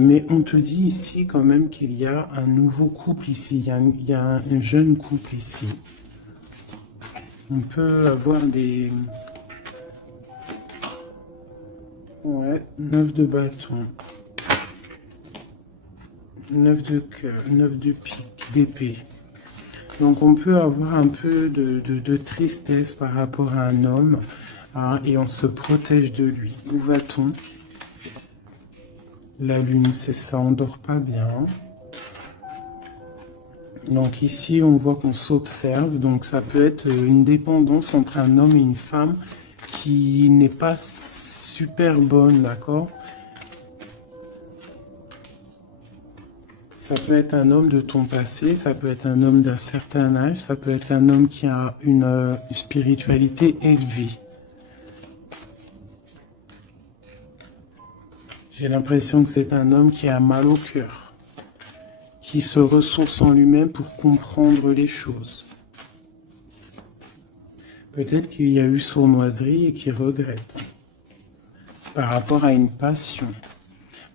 Mais on te dit ici quand même qu'il y a un nouveau couple ici, il y a un jeune couple ici. On peut avoir des... Ouais, 9 de bâton. 9 de cœur, 9 de pique, d'épée. Donc on peut avoir un peu de tristesse par rapport à un homme, hein, et on se protège de lui. Où va-t-on? La lune, c'est ça, on dort pas bien. Donc ici, on voit qu'on s'observe, donc ça peut être une dépendance entre un homme et une femme qui n'est pas super bonne, d'accord? Ça peut être un homme de ton passé, ça peut être un homme d'un certain âge, ça peut être un homme qui a une spiritualité élevée. J'ai l'impression que c'est un homme qui a mal au cœur, qui se ressource en lui-même pour comprendre les choses. Peut-être qu'il y a eu sournoiserie et qu'il regrette par rapport à une passion.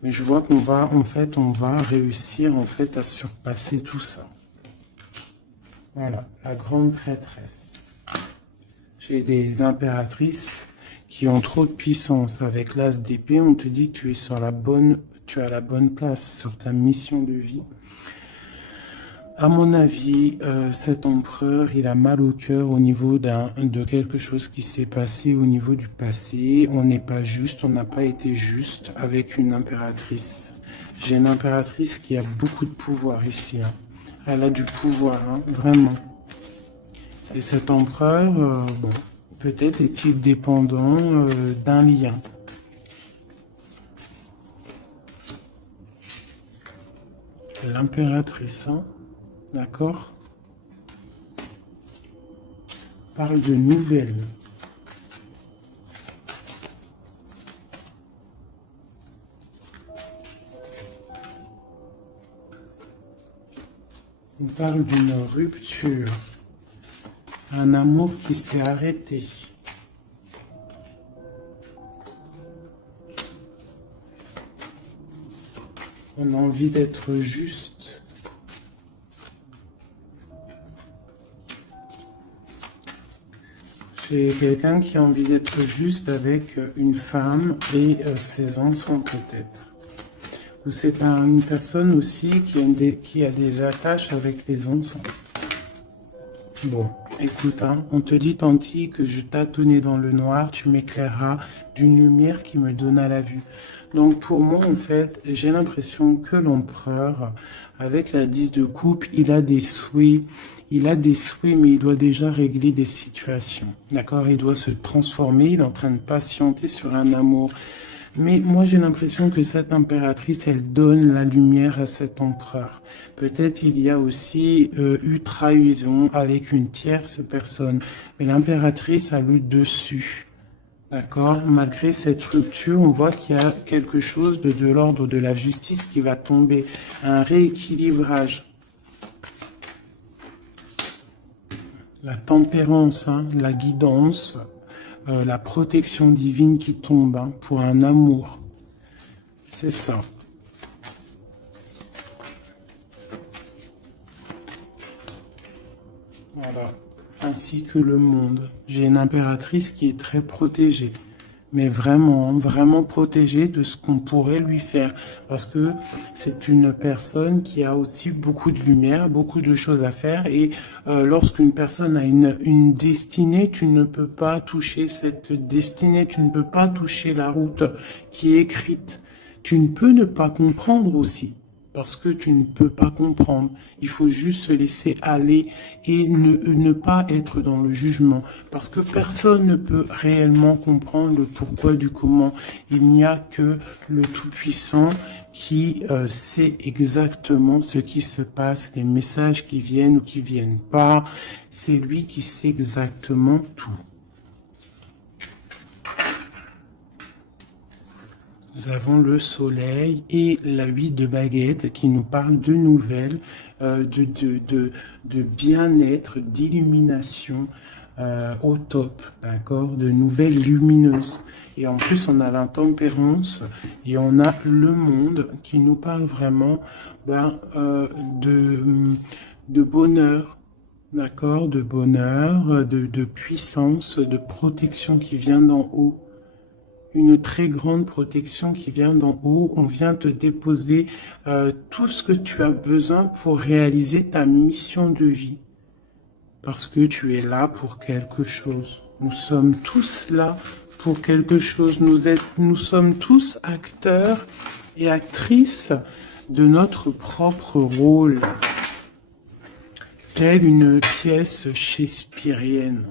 Mais je vois qu'on va, en fait, on va réussir, en fait, à surpasser tout ça. Voilà, la grande prêtresse. J'ai des impératrices qui ont trop de puissance. Avec l'as d'épée, on te dit que tu es sur la bonne, tu as la bonne place sur ta mission de vie. À mon avis, cet empereur, il a mal au cœur au niveau de quelque chose qui s'est passé au niveau du passé. On n'est pas juste, on n'a pas été juste avec une impératrice. J'ai une impératrice qui a beaucoup de pouvoir ici. Hein. Elle a du pouvoir, hein, vraiment. Et cet empereur, bon, peut-être est-il dépendant d'un lien. L'impératrice, hein. D'accord? On parle de nouvelles. On parle d'une rupture. Un amour qui s'est arrêté. On a envie d'être juste. J'ai quelqu'un qui a envie d'être juste avec une femme et ses enfants peut-être. Ou c'est une personne aussi qui a des attaches avec les enfants. Bon, écoute, hein, on te dit Tanti que je tâtonnais dans le noir, tu m'éclaireras d'une lumière qui me donna la vue. Donc pour moi, en fait, j'ai l'impression que l'empereur, avec la 10 de coupe, il a des souhaits, mais il doit déjà régler des situations. D'accord? Il doit se transformer, il est en train de patienter sur un amour. Mais moi, j'ai l'impression que cette impératrice, elle donne la lumière à cet empereur. Peut-être il y a aussi eu trahison avec une tierce personne. Mais l'impératrice a le dessus. D'accord? Malgré cette rupture, on voit qu'il y a quelque chose de l'ordre de la justice qui va tomber. Un rééquilibrage. La tempérance, hein, la guidance. La protection divine qui tombe hein, pour un amour. C'est ça. Voilà. Ainsi que le monde. J'ai une impératrice qui est très protégée. Mais vraiment, hein, vraiment protégée de ce qu'on pourrait lui faire. Parce que c'est une personne qui a aussi beaucoup de lumière, beaucoup de choses à faire. Et lorsqu'une personne a une destinée, tu ne peux pas toucher cette destinée. Tu ne peux pas toucher la route qui est écrite. Tu ne peux ne pas comprendre aussi. Parce que tu ne peux pas comprendre. Il faut juste se laisser aller et ne pas être dans le jugement. Parce que personne ne peut réellement comprendre le pourquoi du comment. Il n'y a que le Tout-Puissant qui sait exactement ce qui se passe, les messages qui viennent ou qui viennent pas. C'est lui qui sait exactement tout. Nous avons le soleil et la 8 de baguette qui nous parle de nouvelles, de bien-être, d'illumination au top, d'accord, de nouvelles lumineuses. Et en plus, on a l'intempérance et on a le monde qui nous parle vraiment de bonheur, d'accord, de bonheur, de puissance, de protection qui vient d'en haut. Une très grande protection qui vient d'en haut. On vient te déposer tout ce que tu as besoin pour réaliser ta mission de vie. Parce que tu es là pour quelque chose. Nous sommes tous là pour quelque chose. Nous sommes tous acteurs et actrices de notre propre rôle. Telle une pièce shakespearienne.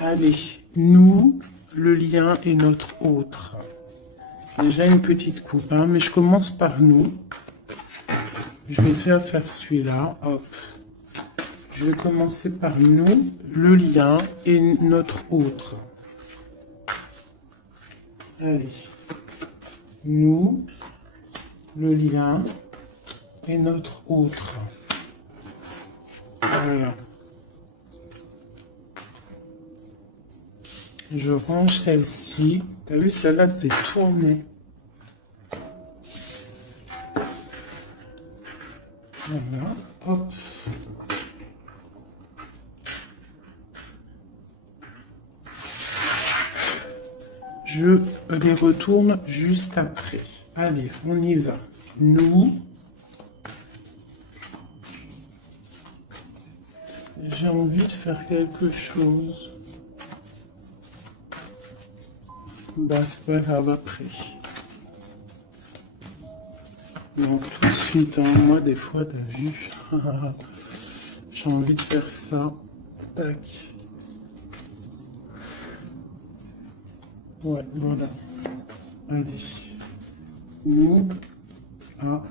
Allez, nous, le lien est notre autre. Déjà une petite coupe, hein, mais je commence par nous. Je vais déjà faire celui-là, hop. Je vais commencer par nous, le lien et notre autre. Allez, nous, le lien et notre autre. Voilà. Je range celle-ci. T'as vu, celle-là, c'est tourné. Voilà, hop. Je les retourne juste après. Allez, on y va. Nous. J'ai envie de faire quelque chose. Bah, c'est pas grave après. Donc tout de suite, hein, moi des fois, t'as vu, j'ai envie de faire ça. Tac. Ouais, voilà. Allez. Nous, ah.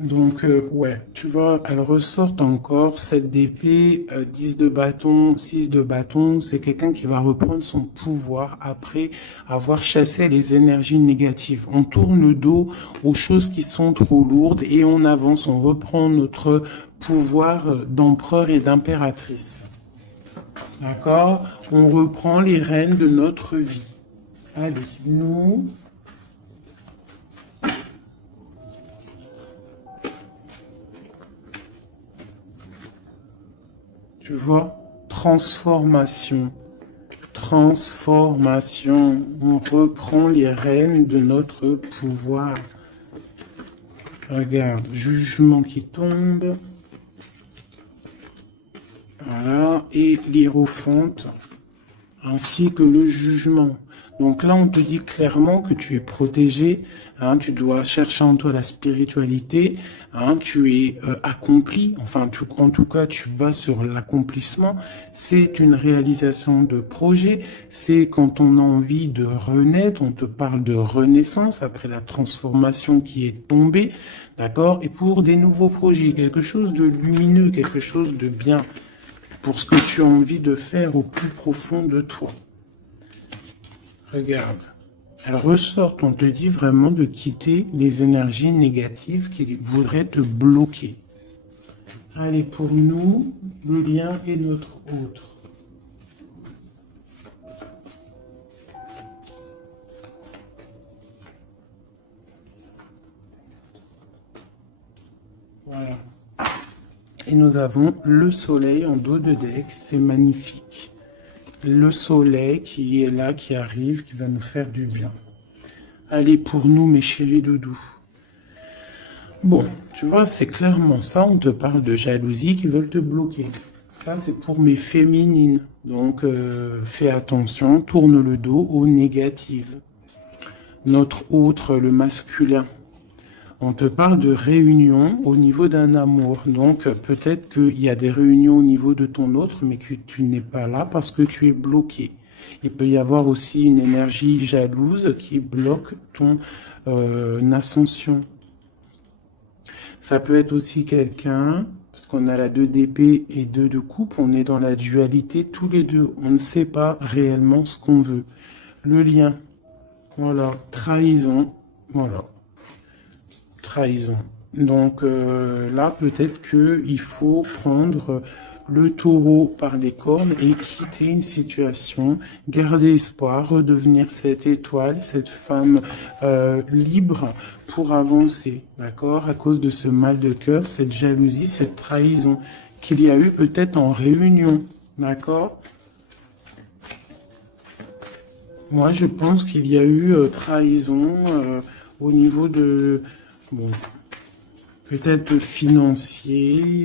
Donc, ouais, tu vois, elle ressort encore 7 d'épée, 10 de bâton, 6 de bâton. C'est quelqu'un qui va reprendre son pouvoir après avoir chassé les énergies négatives. On tourne le dos aux choses qui sont trop lourdes et on avance, on reprend notre pouvoir d'empereur et d'impératrice. D'accord? On reprend les rênes de notre vie. Allez, nous, tu vois, transformation. Transformation. On reprend les rênes de notre pouvoir. Regarde, jugement qui tombe. Voilà, et l'hiérophante, ainsi que le jugement. Donc là, on te dit clairement que tu es protégé, hein, tu dois chercher en toi la spiritualité, hein, tu es accompli, enfin, en tout cas, tu vas sur l'accomplissement. C'est une réalisation de projet, c'est quand on a envie de renaître, on te parle de renaissance après la transformation qui est tombée, d'accord? Et pour des nouveaux projets, quelque chose de lumineux, quelque chose de bien, pour ce que tu as envie de faire au plus profond de toi. Regarde. Elle ressort, on te dit vraiment de quitter les énergies négatives qui voudraient te bloquer. Allez, pour nous, le lien est notre autre. Voilà. Et nous avons le soleil en dos de deck, c'est magnifique. Le soleil qui est là, qui arrive, qui va nous faire du bien. Allez, pour nous, mes chéris doudous. Bon, tu vois, c'est clairement ça, on te parle de jalousie qui veulent te bloquer. Ça, c'est pour mes féminines. Donc, fais attention, tourne le dos aux négatives. Notre autre, le masculin. On te parle de réunion au niveau d'un amour. Donc, peut-être qu'il y a des réunions au niveau de ton autre, mais que tu n'es pas là parce que tu es bloqué. Il peut y avoir aussi une énergie jalouse qui bloque ton ascension. Ça peut être aussi quelqu'un, parce qu'on a la 2 d'épée et 2 de coupe, on est dans la dualité tous les deux. On ne sait pas réellement ce qu'on veut. Le lien, voilà, trahison, voilà. Trahison. Donc là, peut-être qu'il faut prendre le taureau par les cornes et quitter une situation, garder espoir, redevenir cette étoile, cette femme libre pour avancer, d'accord? À cause de ce mal de cœur, cette jalousie, cette trahison qu'il y a eu peut-être en réunion, d'accord? Moi, je pense qu'il y a eu trahison au niveau de... Bon, peut-être financier,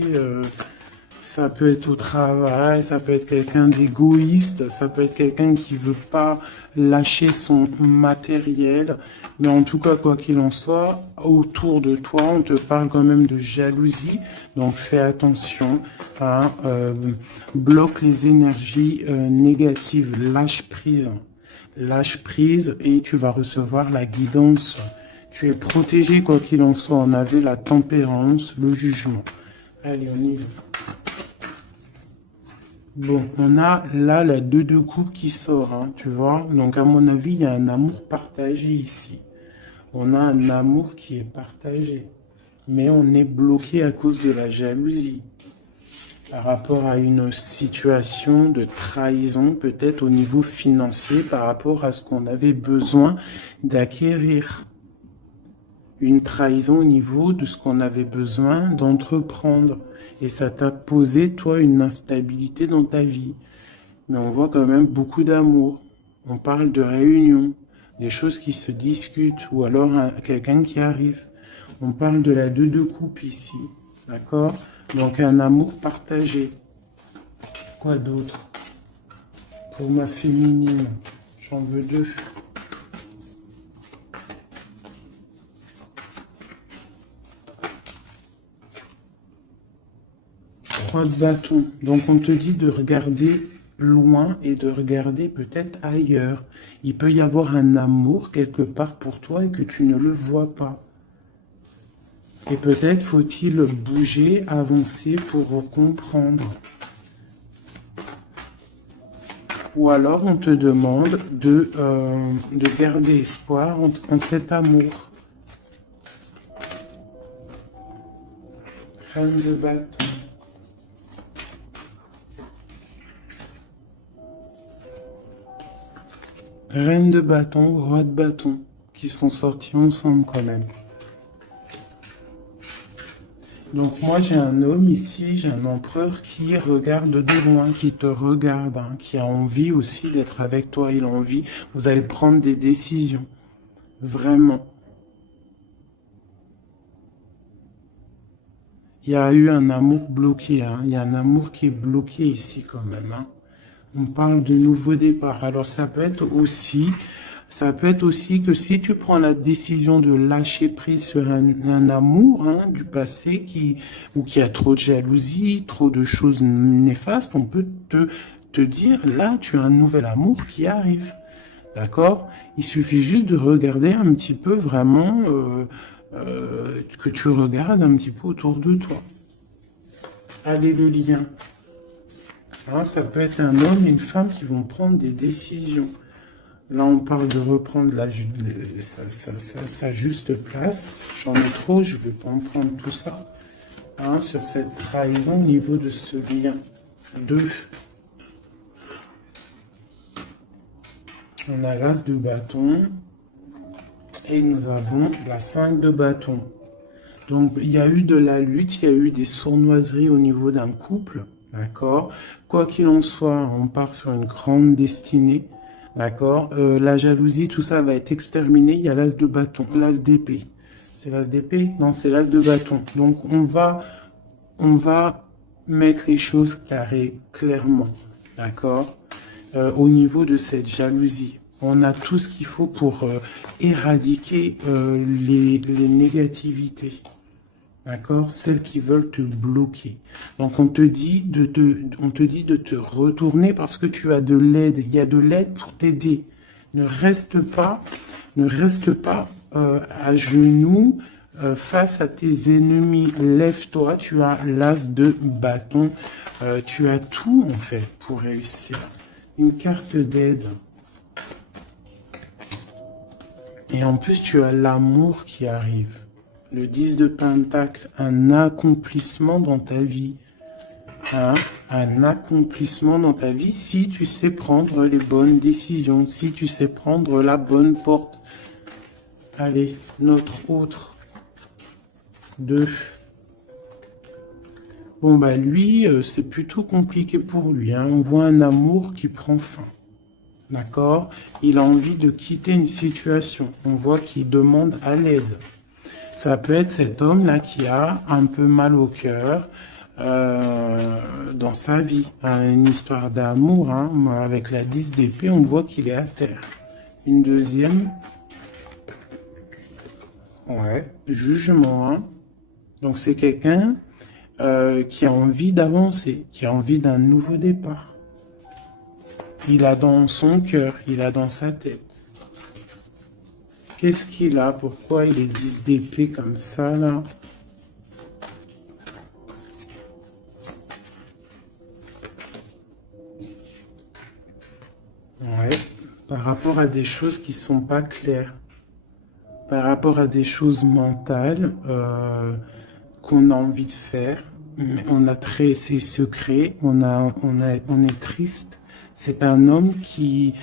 ça peut être au travail, ça peut être quelqu'un d'égoïste, ça peut être quelqu'un qui veut pas lâcher son matériel. Mais en tout cas, quoi qu'il en soit, autour de toi, on te parle quand même de jalousie. Donc fais attention, hein, bloque les énergies négatives, lâche prise. Lâche prise et tu vas recevoir la guidance. Tu es protégé quoi qu'il en soit. On avait la tempérance, le jugement. Allez, on y va. Bon, on a là la 2 de coupe qui sort, hein, tu vois. Donc à mon avis, il y a un amour partagé ici. On a un amour qui est partagé. Mais on est bloqué à cause de la jalousie. Par rapport à une situation de trahison, peut-être au niveau financier, par rapport à ce qu'on avait besoin d'acquérir. Une trahison au niveau de ce qu'on avait besoin d'entreprendre. Et ça t'a posé, toi, une instabilité dans ta vie. Mais on voit quand même beaucoup d'amour. On parle de réunion, des choses qui se discutent, ou alors quelqu'un qui arrive. On parle de la 2 de coupe ici. D'accord? Donc un amour partagé. Quoi d'autre? Pour ma féminine, j'en veux 2. 3 de bâton. Donc on te dit de regarder loin et de regarder peut-être ailleurs. Il peut y avoir un amour quelque part pour toi et que tu ne le vois pas. Et peut-être faut-il bouger, avancer pour comprendre. Ou alors on te demande de garder espoir en cet amour. Reine de bâton. Reine de bâton, roi de bâton, qui sont sortis ensemble quand même. Donc moi j'ai un homme ici, j'ai un empereur qui regarde de loin, qui te regarde, hein, qui a envie aussi d'être avec toi, il a envie, vous allez prendre des décisions, vraiment. Il y a eu un amour bloqué, hein, il y a un amour qui est bloqué ici quand même, hein. On parle de nouveau départ, alors ça peut être aussi que si tu prends la décision de lâcher prise sur un amour, hein, du passé ou qui a trop de jalousie, trop de choses néfastes, on peut te dire, là, tu as un nouvel amour qui arrive. D'accord? Il suffit juste de regarder un petit peu vraiment, que tu regardes un petit peu autour de toi. Allez, le lien. Hein, ça peut être un homme et une femme qui vont prendre des décisions. Là, on parle de reprendre sa juste place. J'en ai trop, je ne vais pas en prendre tout ça. Hein, sur cette trahison au niveau de ce lien. 2. On a l'as de bâton. Et nous avons la 5 de bâton. Donc, il y a eu de la lutte, il y a eu des sournoiseries au niveau d'un couple. D'accord? Quoi qu'il en soit, on part sur une grande destinée. D'accord? La jalousie, tout ça va être exterminé. Il y a l'as de bâton, l'as d'épée. C'est l'as d'épée? Non, c'est l'as de bâton. Donc, on va mettre les choses carrées, clairement. D'accord? Au niveau de cette jalousie. On a tout ce qu'il faut pour éradiquer les négativités. D'accord? Celles qui veulent te bloquer. Donc, on te dit de te retourner parce que tu as de l'aide. Il y a de l'aide pour t'aider. Ne reste pas à genoux face à tes ennemis. Lève-toi, tu as l'as de bâton. Tu as tout, en fait, pour réussir. Une carte d'aide. Et en plus, tu as l'amour qui arrive. Le 10 de Pentacle, un accomplissement dans ta vie. Hein? Un accomplissement dans ta vie si tu sais prendre les bonnes décisions, si tu sais prendre la bonne porte. Allez, notre autre. 2. Bon, bah lui, c'est plutôt compliqué pour lui. Hein? On voit un amour qui prend fin. D'accord? Il a envie de quitter une situation. On voit qu'il demande à l'aide. Ça peut être cet homme-là qui a un peu mal au cœur dans sa vie. Une histoire d'amour, hein, avec la 10 d'épée, on voit qu'il est à terre. Une deuxième. Ouais, jugement. Hein. Donc c'est quelqu'un qui a envie d'avancer, qui a envie d'un nouveau départ. Il a dans son cœur, il a dans sa tête. Qu'est-ce qu'il a? Pourquoi il est 10 d'épée comme ça, là? Ouais, par rapport à des choses qui sont pas claires. Par rapport à des choses mentales qu'on a envie de faire. Mais on a ses secrets, on est triste. C'est un homme qui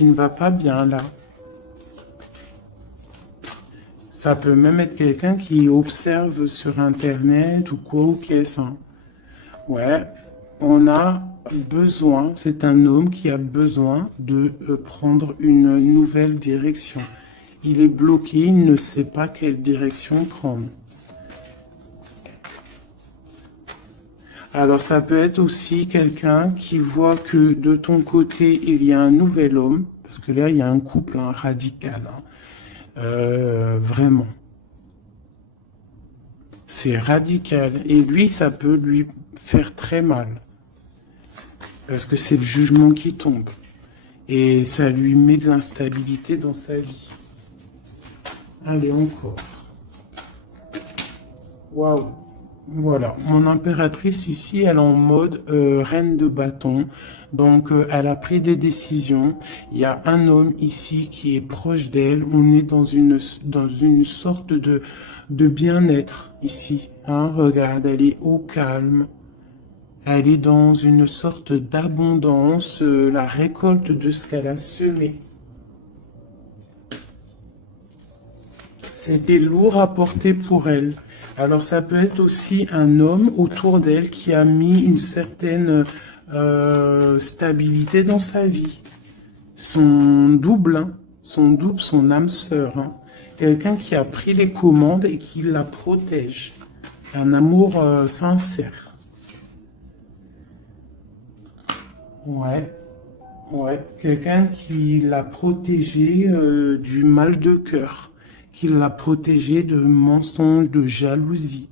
ne va pas bien, là. Ça peut même être quelqu'un qui observe sur Internet ou quoi, ou qu'est-ce. Hein. Ouais, on a besoin, c'est un homme qui a besoin de prendre une nouvelle direction. Il est bloqué, il ne sait pas quelle direction prendre. Alors ça peut être aussi quelqu'un qui voit que de ton côté, il y a un nouvel homme, parce que là, il y a un couple hein, radical. Hein. Vraiment. C'est radical. Et lui, ça peut lui faire très mal. Parce que c'est le jugement qui tombe. Et ça lui met de l'instabilité dans sa vie. Allez, encore. Waouh. Voilà, mon impératrice ici, elle est en mode reine de bâton. Donc, elle a pris des décisions. Il y a un homme ici qui est proche d'elle. On est dans une sorte de bien-être ici. Hein, regarde, elle est au calme. Elle est dans une sorte d'abondance, la récolte de ce qu'elle a semé. C'était lourd à porter pour elle. Alors ça peut être aussi un homme autour d'elle qui a mis une certaine stabilité dans sa vie. Son double, hein, son âme sœur. Hein. Quelqu'un qui a pris les commandes et qui la protège. Un amour sincère. Ouais, ouais. Quelqu'un qui l'a protégé du mal de cœur. Qui l'a protégé de mensonges, de jalousie.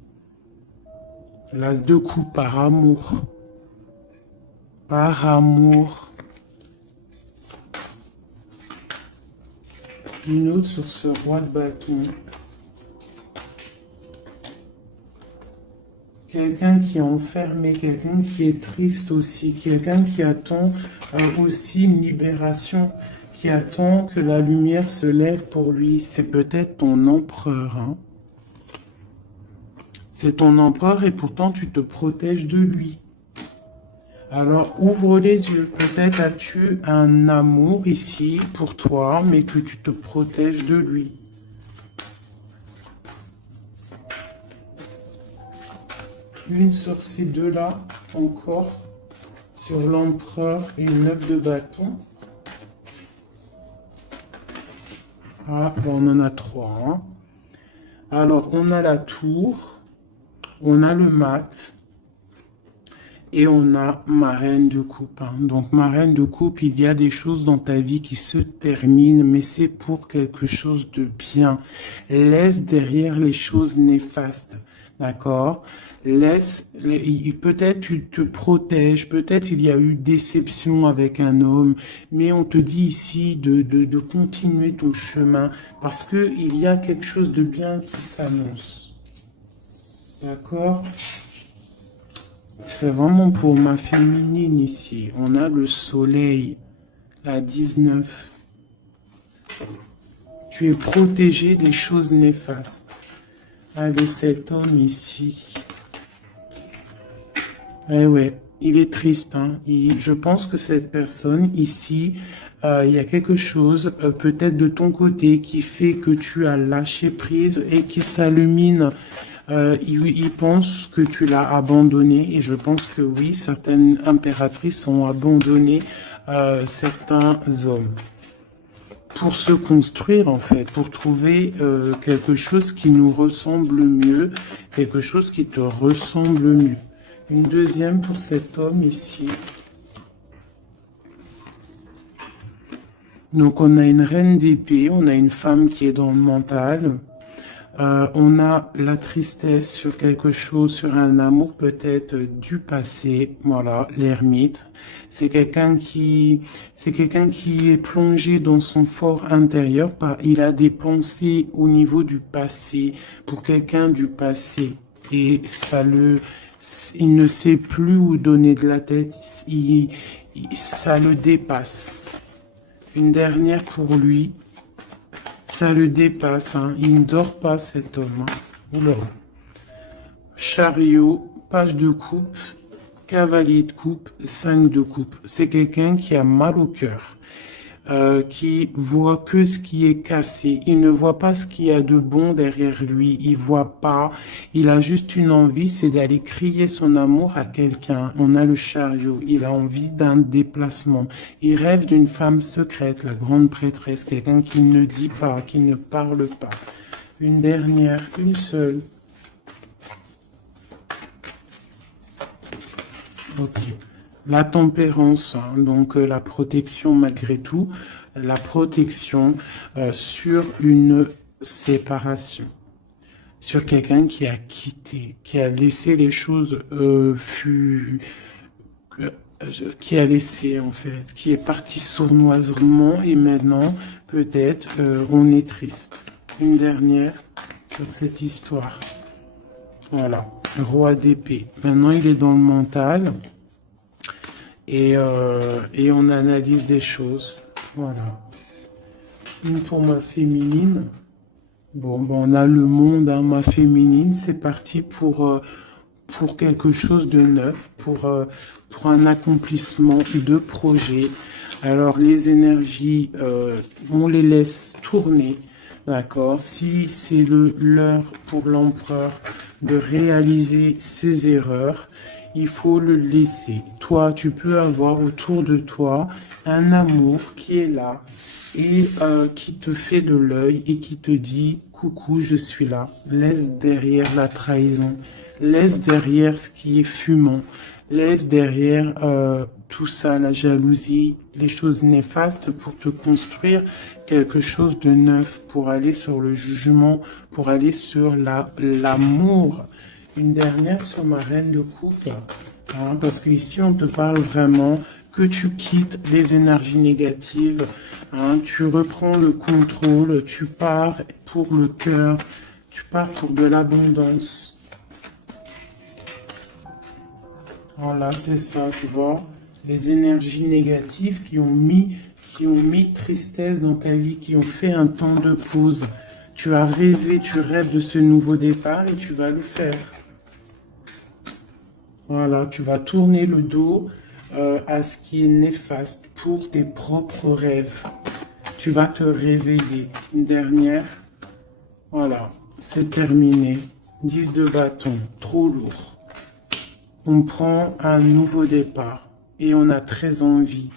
L'as de coupe par amour. Par amour. Une autre sur ce roi de bâton. Quelqu'un qui est enfermé, quelqu'un qui est triste aussi, quelqu'un qui attend aussi une libération, qui attend que la lumière se lève pour lui. C'est peut-être ton empereur. Hein. C'est ton empereur et pourtant tu te protèges de lui. Alors ouvre les yeux. Peut-être as-tu un amour ici pour toi, mais que tu te protèges de lui. Une sur ces deux-là, encore. Sur l'empereur et une 9 de bâton. Ah, bon, on en a 3. Hein. Alors, on a la tour, on a le mat, et on a ma reine de coupe. Hein. Donc, ma reine de coupe, il y a des choses dans ta vie qui se terminent, mais c'est pour quelque chose de bien. Laisse derrière les choses néfastes. D'accord? Peut-être tu te protèges, peut-être il y a eu déception avec un homme, mais on te dit ici de continuer ton chemin parce que il y a quelque chose de bien qui s'annonce. D'accord? C'est vraiment pour ma féminine ici. On a le soleil, la 19. Tu es protégé des choses néfastes. Allez, cet homme ici. Eh ouais, il est triste. Hein. Je pense que cette personne ici, il y a quelque chose peut-être de ton côté qui fait que tu as lâché prise et qui s'illumine. Il pense que tu l'as abandonné et je pense que oui, certaines impératrices ont abandonné certains hommes pour se construire en fait, pour trouver quelque chose qui nous ressemble mieux, quelque chose qui te ressemble mieux. Une deuxième pour cet homme ici. Donc on a une reine d'épée, on a une femme qui est dans le mental. On a la tristesse sur quelque chose, sur un amour peut-être du passé. Voilà, l'ermite. C'est quelqu'un qui est plongé dans son fort intérieur. Il a des pensées au niveau du passé, pour quelqu'un du passé. Et il ne sait plus où donner de la tête. Ça le dépasse. Une dernière pour lui. Ça le dépasse, hein. Il ne dort pas cet homme. Hein. Oula. Chariot, page de coupe, cavalier de coupe, 5 de coupe. C'est quelqu'un qui a mal au cœur, qui voit que ce qui est cassé. Il ne voit pas ce qu'il y a de bon derrière lui. Il voit pas. Il a juste une envie, c'est d'aller crier son amour à quelqu'un. On a le chariot. Il a envie d'un déplacement. Il rêve d'une femme secrète, la grande prêtresse, quelqu'un qui ne dit pas, qui ne parle pas. Une dernière, une seule. Ok. La tempérance, hein, donc la protection malgré tout, la protection sur une séparation, sur quelqu'un qui a quitté, qui a laissé les choses qui a laissé en fait, qui est parti sournoisement et maintenant peut-être on est triste. Une dernière sur cette histoire. Voilà, roi d'épée. Maintenant il est dans le mental et on analyse des choses. Voilà. Une pour ma féminine. Bon, ben on a le monde, hein, ma féminine, c'est parti pour quelque chose de neuf, pour un accomplissement de projet. Alors les énergies, on les laisse tourner, d'accord? Si c'est l'heure pour l'empereur de réaliser ses erreurs, il faut le laisser. Toi, tu peux avoir autour de toi un amour qui est là et qui te fait de l'œil et qui te dit coucou, je suis là. Laisse derrière la trahison, laisse derrière ce qui est fumant, laisse derrière tout ça, la jalousie, les choses néfastes pour te construire quelque chose de neuf, pour aller sur le jugement, pour aller sur l'amour. Une dernière sur ma reine de coupe, hein, parce qu'ici on te parle vraiment que tu quittes les énergies négatives, hein, tu reprends le contrôle, tu pars pour le cœur, tu pars pour de l'abondance. Voilà, c'est ça, tu vois, les énergies négatives qui ont mis tristesse dans ta vie, qui ont fait un temps de pause. Tu as rêvé, tu rêves de ce nouveau départ et tu vas le faire. Voilà, tu vas tourner le dos à ce qui est néfaste pour tes propres rêves. Tu vas te réveiller. Une dernière. Voilà, c'est terminé. 10 de bâton, trop lourd. On prend un nouveau départ et on a très envie